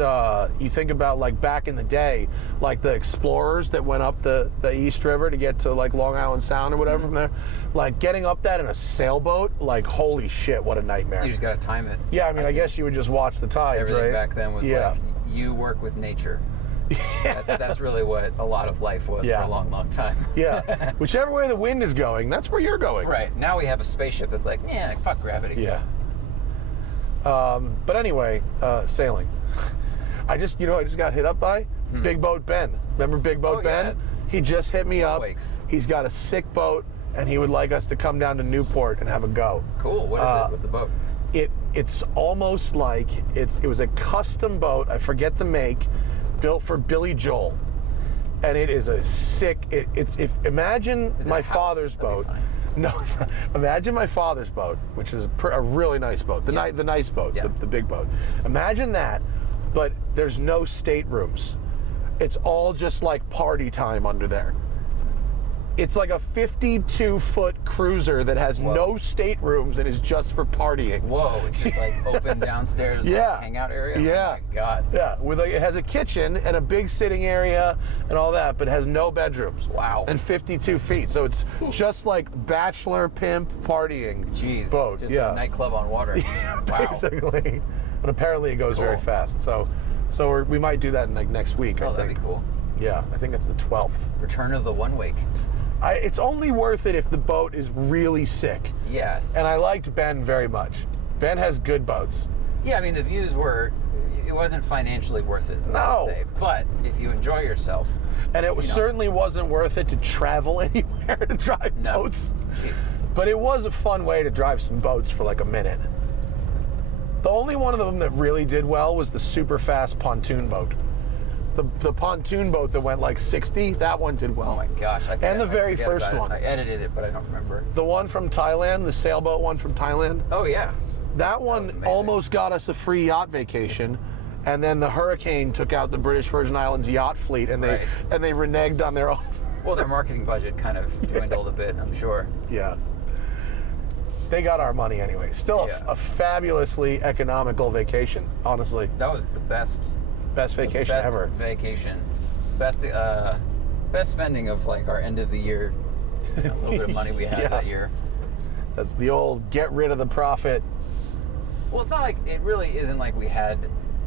like back in the day, like the explorers that went up the East River to get to like Long Island Sound or whatever from there, like getting up that in a sailboat, like holy shit, what a nightmare. You just gotta time it. Yeah, I mean, I guess you would just watch the tides, Everything right? back then was like, you work with nature. That's really what a lot of life was for a long, long time. Yeah. Whichever way the wind is going, that's where you're going. Right. Now we have a spaceship that's like, yeah, fuck gravity. Yeah. But anyway, sailing. I just got hit up by Big Boat Ben. Remember Big Boat Ben? Yeah. He just hit me up. Wakes. He's got a sick boat, and he would like us to come down to Newport and have a go. Cool. What is it? What's the boat? It's almost like it was a custom boat. I forget the make, built for Billy Joel, and it is a sick. Imagine my father's boat. No, imagine my father's boat, which is a really nice boat. The nice boat, the big boat. Imagine that, but there's no staterooms. It's all just like party time under there. It's like a 52-foot cruiser that has no staterooms and is just for partying. Whoa, it's just like open downstairs like hangout area? Yeah. Oh my God. Yeah, it has a kitchen and a big sitting area and all that, but it has no bedrooms. Wow. And 52 feet, so it's just like bachelor pimp partying boat. It's just a nightclub on water. Wow. Basically. But apparently it goes very fast. So we might do that in like next week, I think. That'd be cool. Yeah, I think it's the 12th. Return of the One Wake. It's only worth it if the boat is really sick. Yeah. And I liked Ben very much. Ben has good boats. Yeah, I mean, the views it wasn't financially worth it, I would say. But if you enjoy yourself. And it certainly wasn't worth it to travel anywhere to drive boats. Jeez. But it was a fun way to drive some boats for like a minute. The only one of them that really did well was the super fast pontoon boat. The pontoon boat that went like 60, that one did well. Oh my gosh. And the very first one. I edited it, but I don't remember. The one from Thailand, the sailboat one from Thailand. Oh, yeah. That one almost got us a free yacht vacation, and then the hurricane took out the British Virgin Islands yacht fleet, and they reneged on their own. Well, their marketing budget kind of dwindled a bit, I'm sure. Yeah. They got our money anyway. Still a fabulously economical vacation, honestly. That was the best vacation ever. Best spending of like our end of the year, a little bit of money we had that year. The old get rid of the profit. Well, it's not like, it really isn't like we had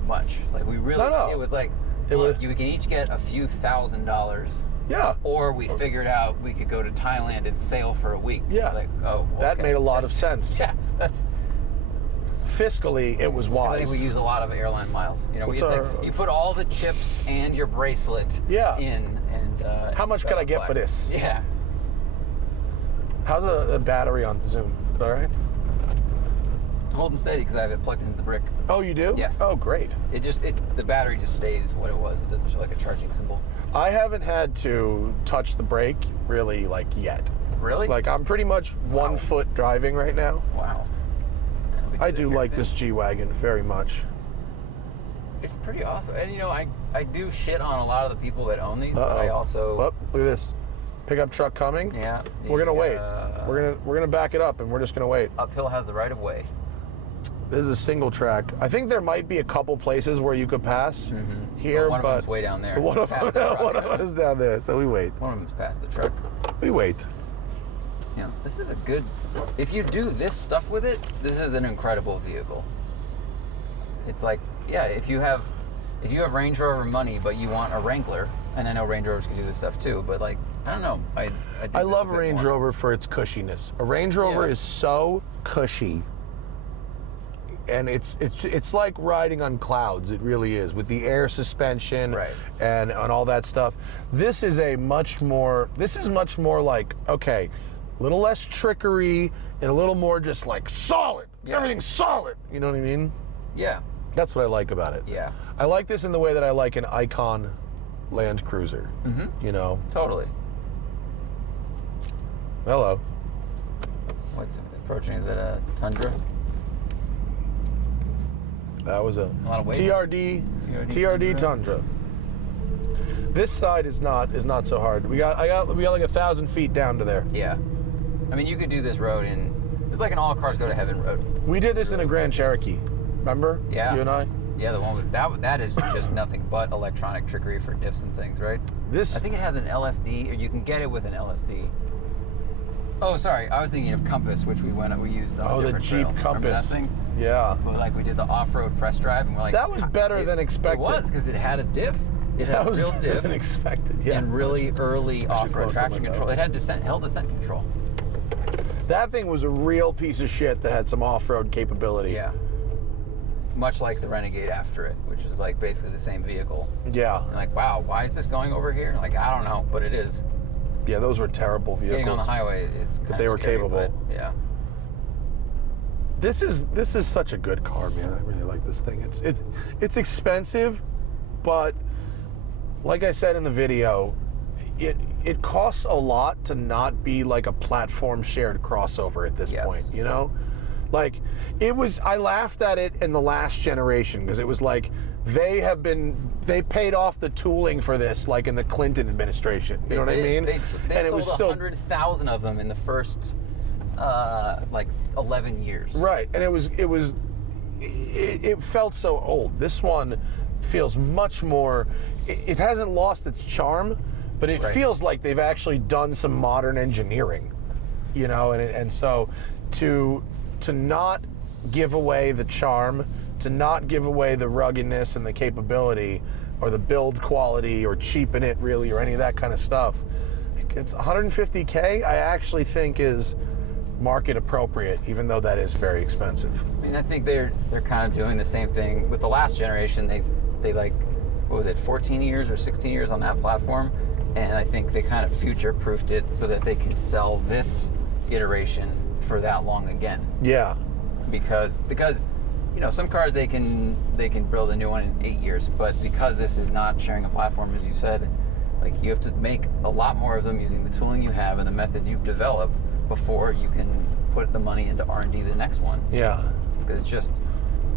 much. Like we really, it was like, look, we can each get a few $1,000s. Yeah. Or we figured out we could go to Thailand and sail for a week. Yeah. Like, that made a lot of sense. Yeah, that's... Fiscally, it was wise. I think we use a lot of airline miles. You know, it's like you put all the chips and your bracelet in, and how much can I get for this? Yeah. How's the battery on the Zoom? Is it all right? Holding steady because I have it plugged into the brick. Oh, you do? Yes. Oh, great. The battery just stays what it was. It doesn't show like a charging symbol. I haven't had to touch the brake really like yet. Really? Like I'm pretty much 1 foot driving right now. Wow. I do like this G-Wagon very much. It's pretty awesome. And you know, I do shit on a lot of the people that own these, but I also... Oh, look at this. Pickup truck coming. Yeah. We're gonna wait. We're gonna back it up and we're just gonna wait. Uphill has the right of way. This is a single track. I think there might be a couple places where you could pass here, but one of them's way down there. One of them is down there, so we wait. One of them's past the truck. We wait. Yeah, this is a good... If you do this stuff with it, this is an incredible vehicle. It's like, yeah, if you have Range Rover money, but you want a Wrangler, and I know Range Rovers can do this stuff too, but like, I don't know. I love a Range Rover for its cushiness. A Range Rover is so cushy. And it's like riding on clouds. It really is, with the air suspension and all that stuff. This is much more like, okay, a little less trickery and a little more just like solid. Yeah. Everything's solid. You know what I mean? Yeah. That's what I like about it. Yeah. I like this in the way that I like an Icon Land Cruiser. Mm-hmm. You know? Totally. Hello. What's approaching? Is that a Tundra? That was a lot of weight. TRD Tundra. This side is not so hard. We got like 1,000 feet down to there. Yeah. I mean, you could do this road in It's like an all cars go to heaven road. We did this in a Grand Cherokee. Remember? Yeah. You and I? Yeah, the one with that is just nothing but electronic trickery for diffs and things, right? I think it has an LSD, or you can get it with an LSD. Oh, sorry, I was thinking of Compass, which we used on a different trail. Jeep Compass. Remember that thing? Yeah. But like we did the off-road press drive, and we're like, that was better than expected. It was, because it had a diff. It had a real diff. Than expected. Yeah. And really early off-road close traction to my control. nose. It had hill descent control. That thing was a real piece of shit that had some off-road capability. Yeah. Much like the Renegade after it, which is like basically the same vehicle. Yeah. And like, wow, why is this going over here? Like, I don't know, but it is. Yeah, those were terrible vehicles. Getting on the highway is kind but they of were scary, capable. but yeah. This is such a good car, man. I really like this thing. It's expensive, but like I said in the video, it costs a lot to not be like a platform shared crossover at this point, you know? Like, I laughed at it in the last generation because it was like they paid off the tooling for this, like in the Clinton administration. You know what I mean? They and sold 100,000 of them in the first like 11 years. Right, and it felt so old. This one feels much more. It hasn't lost its charm, but it feels like they've actually done some modern engineering. You know, and so to not give away the charm, to not give away the ruggedness and the capability or the build quality or cheapen it really or any of that kind of stuff. It's $150K, I actually think is market appropriate, even though that is very expensive. I mean, I think they're kind of doing the same thing with the last generation. They like, what was it, 14 years or 16 years on that platform, and I think they kind of future-proofed it so that they can sell this iteration for that long again. Yeah. Because you know, some cars they can build a new one in 8 years, but because this is not sharing a platform, as you said, like you have to make a lot more of them using the tooling you have and the methods you've developed before you can put the money into R&D the next one. Yeah. Because it's just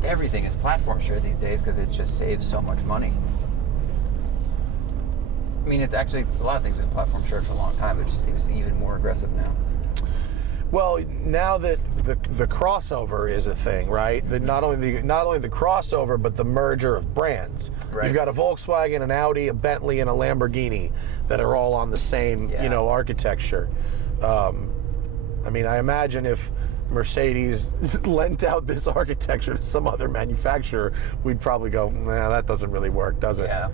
everything is platform shared these days because it just saves so much money. I mean, it's actually a lot of things have been platform shared for a long time. It just seems even more aggressive now. Well, now that the crossover is a thing, right? Not only the crossover, but the merger of brands. Right. You've got a Volkswagen, an Audi, a Bentley, and a Lamborghini that are all on the same, architecture. I mean, I imagine if Mercedes lent out this architecture to some other manufacturer, we'd probably go, nah, that doesn't really work, does it? Yeah.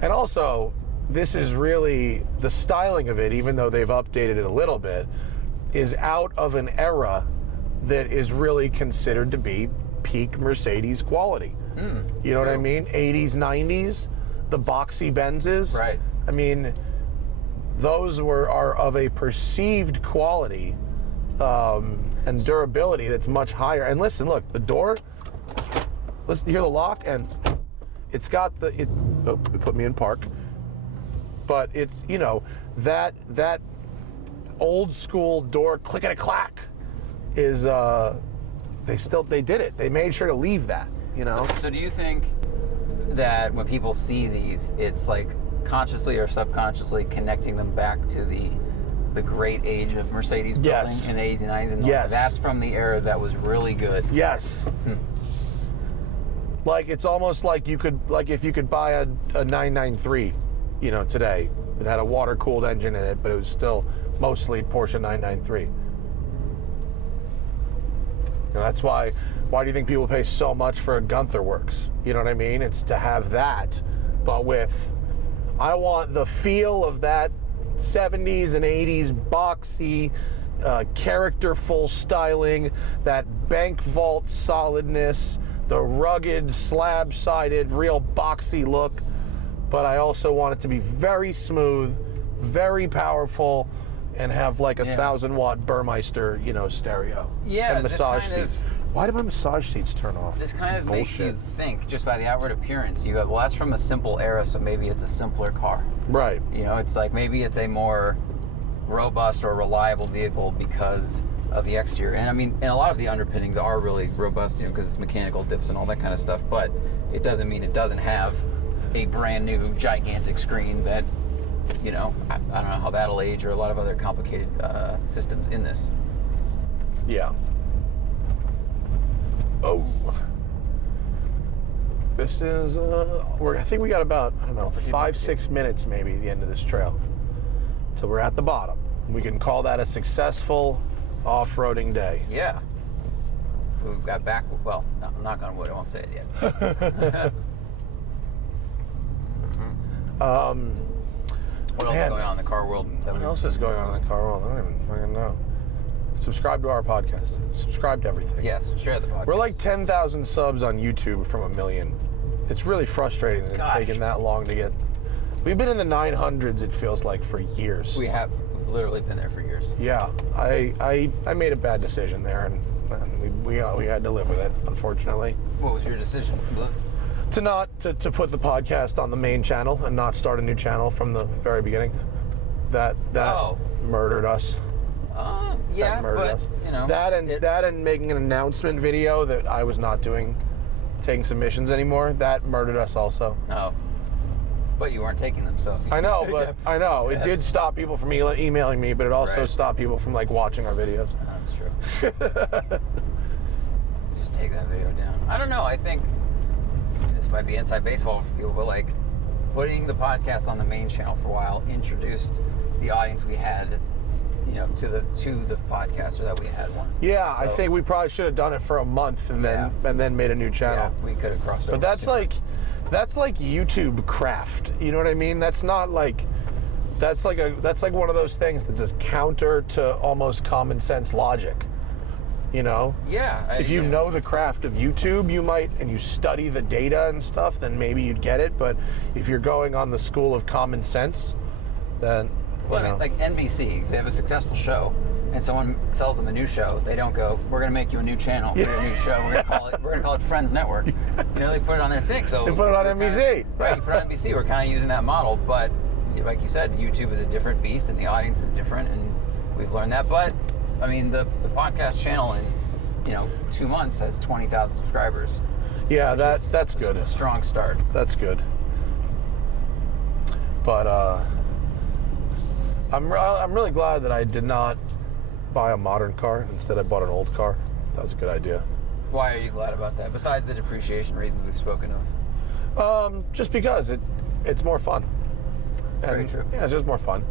And also, this is really, the styling of it, even though they've updated it a little bit, is out of an era that is really considered to be peak Mercedes quality. You know what I mean? 80s, 90s, the boxy Benzes. Right. I mean, those are of a perceived quality and durability that's much higher. And listen, look, the door, listen, you hear the lock, and it's got it put me in park. But it's, you know, that old school door click-a-clack is, they did it. They made sure to leave that, you know? So do you think that when people see these, it's like consciously or subconsciously connecting them back to the great age of Mercedes building in the 80s and 90s? And that's from the era that was really good. Yes. Like, it's almost like if you could buy a 993, you know, today. It had a water-cooled engine in it, but it was still mostly Porsche 993. You know, that's why do you think people pay so much for a Gunther Works? You know what I mean? It's to have that, but I want the feel of that 70s and 80s boxy, characterful styling, that bank vault solidness, the rugged, slab-sided, real boxy look, but I also want it to be very smooth, very powerful, and have like a 1,000-watt Burmeister, you know, stereo. Yeah, and massage seats. Why did my massage seats turn off? This kind of makes you think, just by the outward appearance, you go, well, that's from a simple era, so maybe it's a simpler car. Right. You know, it's like maybe it's a more robust or reliable vehicle because of the exterior. And I mean, and a lot of the underpinnings are really robust, you know, because it's mechanical diffs and all that kind of stuff, but it doesn't mean it doesn't have a brand new gigantic screen that, you know, I don't know how that'll age, or a lot of other complicated systems in this. Yeah. Oh. This is, I think we got about, I don't know, 5-6 minutes maybe at the end of this trail. So we're at the bottom. We can call that a successful off-roading day. Yeah. We've got back, well, I'm knock on wood, I won't say it yet. What else is going on in the car world? What else is going on in the car world? I don't even fucking know. Subscribe to our podcast. Subscribe to everything. Yes, share the podcast. We're like 10,000 subs on YouTube from 1 million. It's really frustrating that it's taken that long to get. We've been in the 900s, it feels like, for years. We have. We've literally been there for years. Yeah, I made a bad decision there, and we had to live with it, unfortunately. What was your decision? To put the podcast on the main channel and not start a new channel from the very beginning. That murdered us. Yeah, but you know that and making an announcement video that I was not taking submissions anymore. That murdered us also. Oh, but you weren't taking them, so I know, but I know it did stop people from emailing me, but it also stopped people from like watching our videos. That's true. Just take that video down. I don't know. I think this might be inside baseball for people, but like putting the podcast on the main channel for a while introduced the audience we had. You know, to the podcaster that we had one. Yeah, so, I think we probably should have done it for a month and then made a new channel. Yeah, we could have crossed over. But that's like YouTube craft. You know what I mean? That's not like that's like one of those things that's just counter to almost common sense logic. You know? Yeah. If you know the craft of YouTube, you might, and you study the data and stuff, then maybe you'd get it. But if you're going on the school of common sense, then well, I mean, like NBC, if they have a successful show and someone sells them a new show, they don't go, "We're going to make you a new channel for your new show. We're going to call it Friends Network." You know, they put it on their thing. So they put it on NBC. Right, you put it on NBC. We're kind of using that model, but like you said, YouTube is a different beast, and the audience is different, and we've learned that. But I mean, the podcast channel in 2 months has 20,000 subscribers. Yeah, that's good. A strong start. That's good. But I'm really glad that I did not buy a modern car. Instead, I bought an old car. That was a good idea. Why are you glad about that? Besides the depreciation reasons we've spoken of. Just because it's more fun. Very true. Yeah, it's just more fun.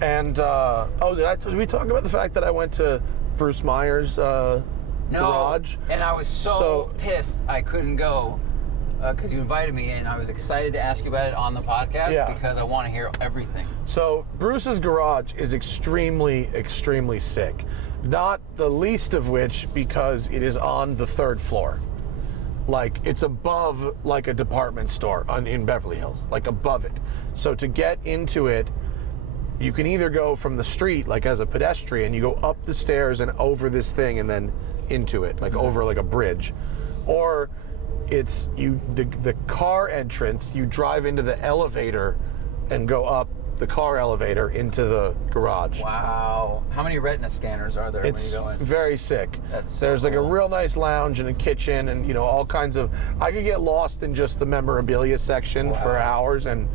And did we talk about the fact that I went to Bruce Meyer's garage? And I was so pissed I couldn't go. Because you invited me, and I was excited to ask you about it on the podcast because I want to hear everything. So Bruce's garage is extremely, extremely sick. Not the least of which because it is on the 3rd floor. Like, it's above, like, a department store in Beverly Hills. Like, above it. So to get into it, you can either go from the street, like, as a pedestrian, you go up the stairs and over this thing and then into it, like, over, like, a bridge. Or it's the car entrance, you drive into the elevator and go up the car elevator into the garage. Wow. How many retina scanners are there when you go in? It's very sick. That's so There's cool. like a real nice lounge and a kitchen and all kinds of, I could get lost in just the memorabilia section for hours and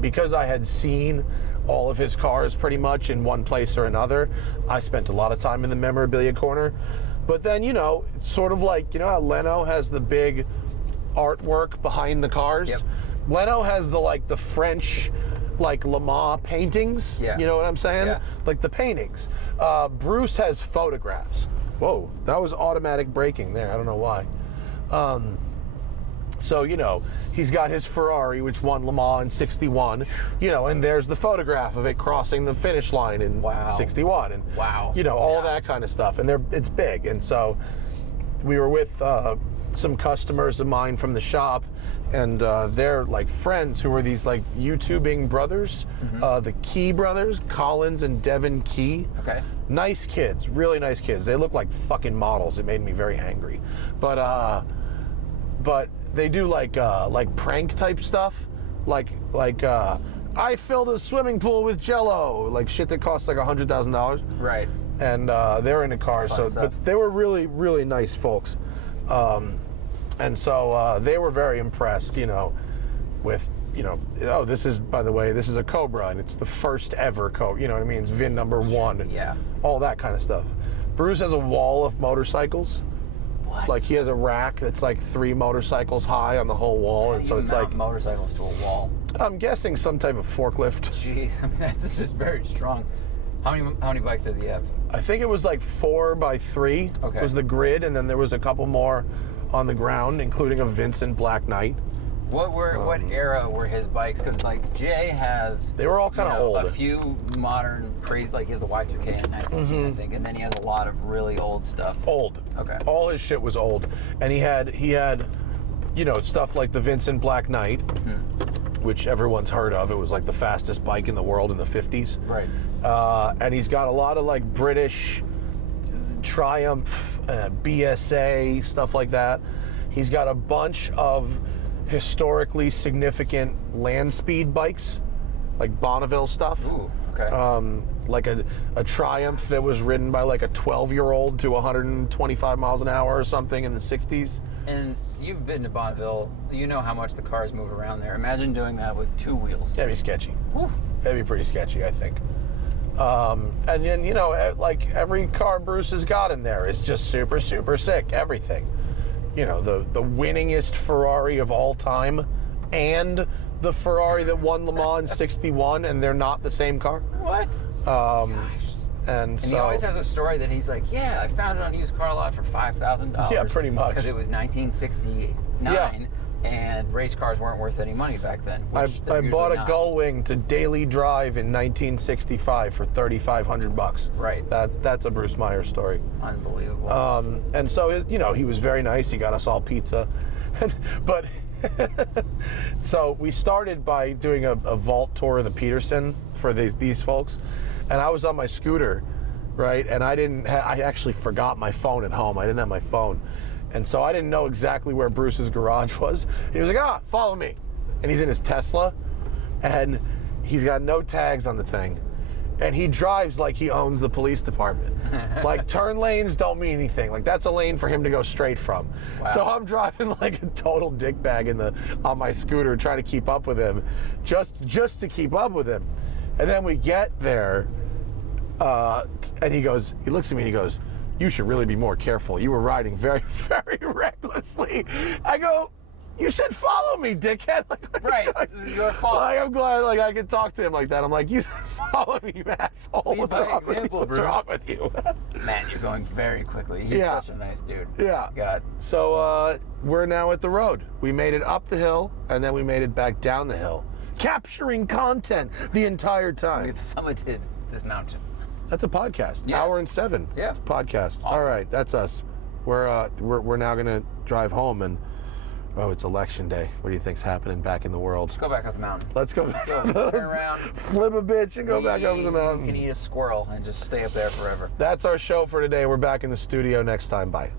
because I had seen all of his cars pretty much in one place or another, I spent a lot of time in the memorabilia corner. But then, it's sort of like, how Leno has the big artwork behind the cars? Yep. Leno has the French, like, Le Mans paintings. Yeah. You know what I'm saying? Yeah. Like the paintings. Bruce has photographs. Whoa, that was automatic braking there. I don't know why. So, he's got his Ferrari, which won Le Mans in 61, and there's the photograph of it crossing the finish line in 61. And, all that kind of stuff. And it's big. And so we were with some customers of mine from the shop, and they're like friends who are these like YouTubing brothers, the Key brothers, Collins and Devin Key. Okay. Nice kids, really nice kids. They look like fucking models. It made me very angry. But they do like prank type stuff, like I filled a swimming pool with Jello, like shit that costs like $100,000. Right. And they're into cars, but they were really, really nice folks. And so they were very impressed, with, this is, by the way, this is a Cobra, and it's the first ever Cobra, you know what I mean? It's VIN number 1, and all that kind of stuff. Bruce has a wall of motorcycles. What? Like he has a rack that's like 3 motorcycles high on the whole wall, and so it's like motorcycles to a wall. I'm guessing some type of forklift. Jeez, I mean this is very strong. How many bikes does he have? I think it was like 4x3 Okay. was the grid, and then there was a couple more on the ground, including a Vincent Black Knight. What era were his bikes? Because like Jay has, They were all kind of old. a few modern crazy, like he has the Y2K in 916, I think, and then he has a lot of really old stuff. Old. Okay. All his shit was old, and he had stuff like the Vincent Black Knight, which everyone's heard of. It was like the fastest bike in the world in the 50s. Right. And he's got a lot of like British Triumph, BSA, stuff like that. He's got a bunch of historically significant land speed bikes, like Bonneville stuff. Ooh, okay. Like a Triumph that was ridden by like a 12-year-old to 125 miles an hour or something in the 60s. And you've been to Bonneville. You know how much the cars move around there. Imagine doing that with 2 wheels. That'd be sketchy. Whew. That'd be pretty sketchy, I think. And then, like every car Bruce has got in there is just super, super sick. Everything. The winningest Ferrari of all time and the Ferrari that won Le Mans in 61, and they're not the same car. What? And so he always has a story that he's like, yeah, I found it on used car lot for $5,000. Yeah, pretty much. Because it was 1969, Yeah. and race cars weren't worth any money back then. I bought a not. Gullwing to daily drive in 1965 for $3,500. Right. That's a Bruce Meyer story. Unbelievable. And so he was very nice. He got us all pizza, but so we started by doing a vault tour of the Peterson for these folks, and I was on my scooter, right? And I actually forgot my phone at home. I didn't have my phone. And so I didn't know exactly where Bruce's garage was. He was like, follow me. And he's in his Tesla, and he's got no tags on the thing. And he drives like he owns the police department. Like, turn lanes don't mean anything. Like, that's a lane for him to go straight from. Wow. So I'm driving like a total dickbag on my scooter, trying to keep up with him, just to keep up with him. And then we get there, and he looks at me and he goes, you should really be more careful. You were riding very, very recklessly. I go, you said follow me, dickhead. Like, right, your fault. Like, I'm glad I could talk to him like that. I'm like, you said follow me, you asshole. Lead by example, What's wrong with you? Man, you're going very quickly. He's such a nice dude. Yeah. God. So we're now at the road. We made it up the hill, and then we made it back down the hill, capturing content the entire time. We've summited this mountain. That's a podcast. Yeah. Hour and 7. Yeah. It's a podcast. Awesome. All right, that's us. We're now gonna drive home, and it's election day. What do you think's happening back in the world? Let's go back up the mountain. Let's go. Turn around. Flip a bitch and go back over the mountain. You can eat a squirrel and just stay up there forever. That's our show for today. We're back in the studio next time. Bye.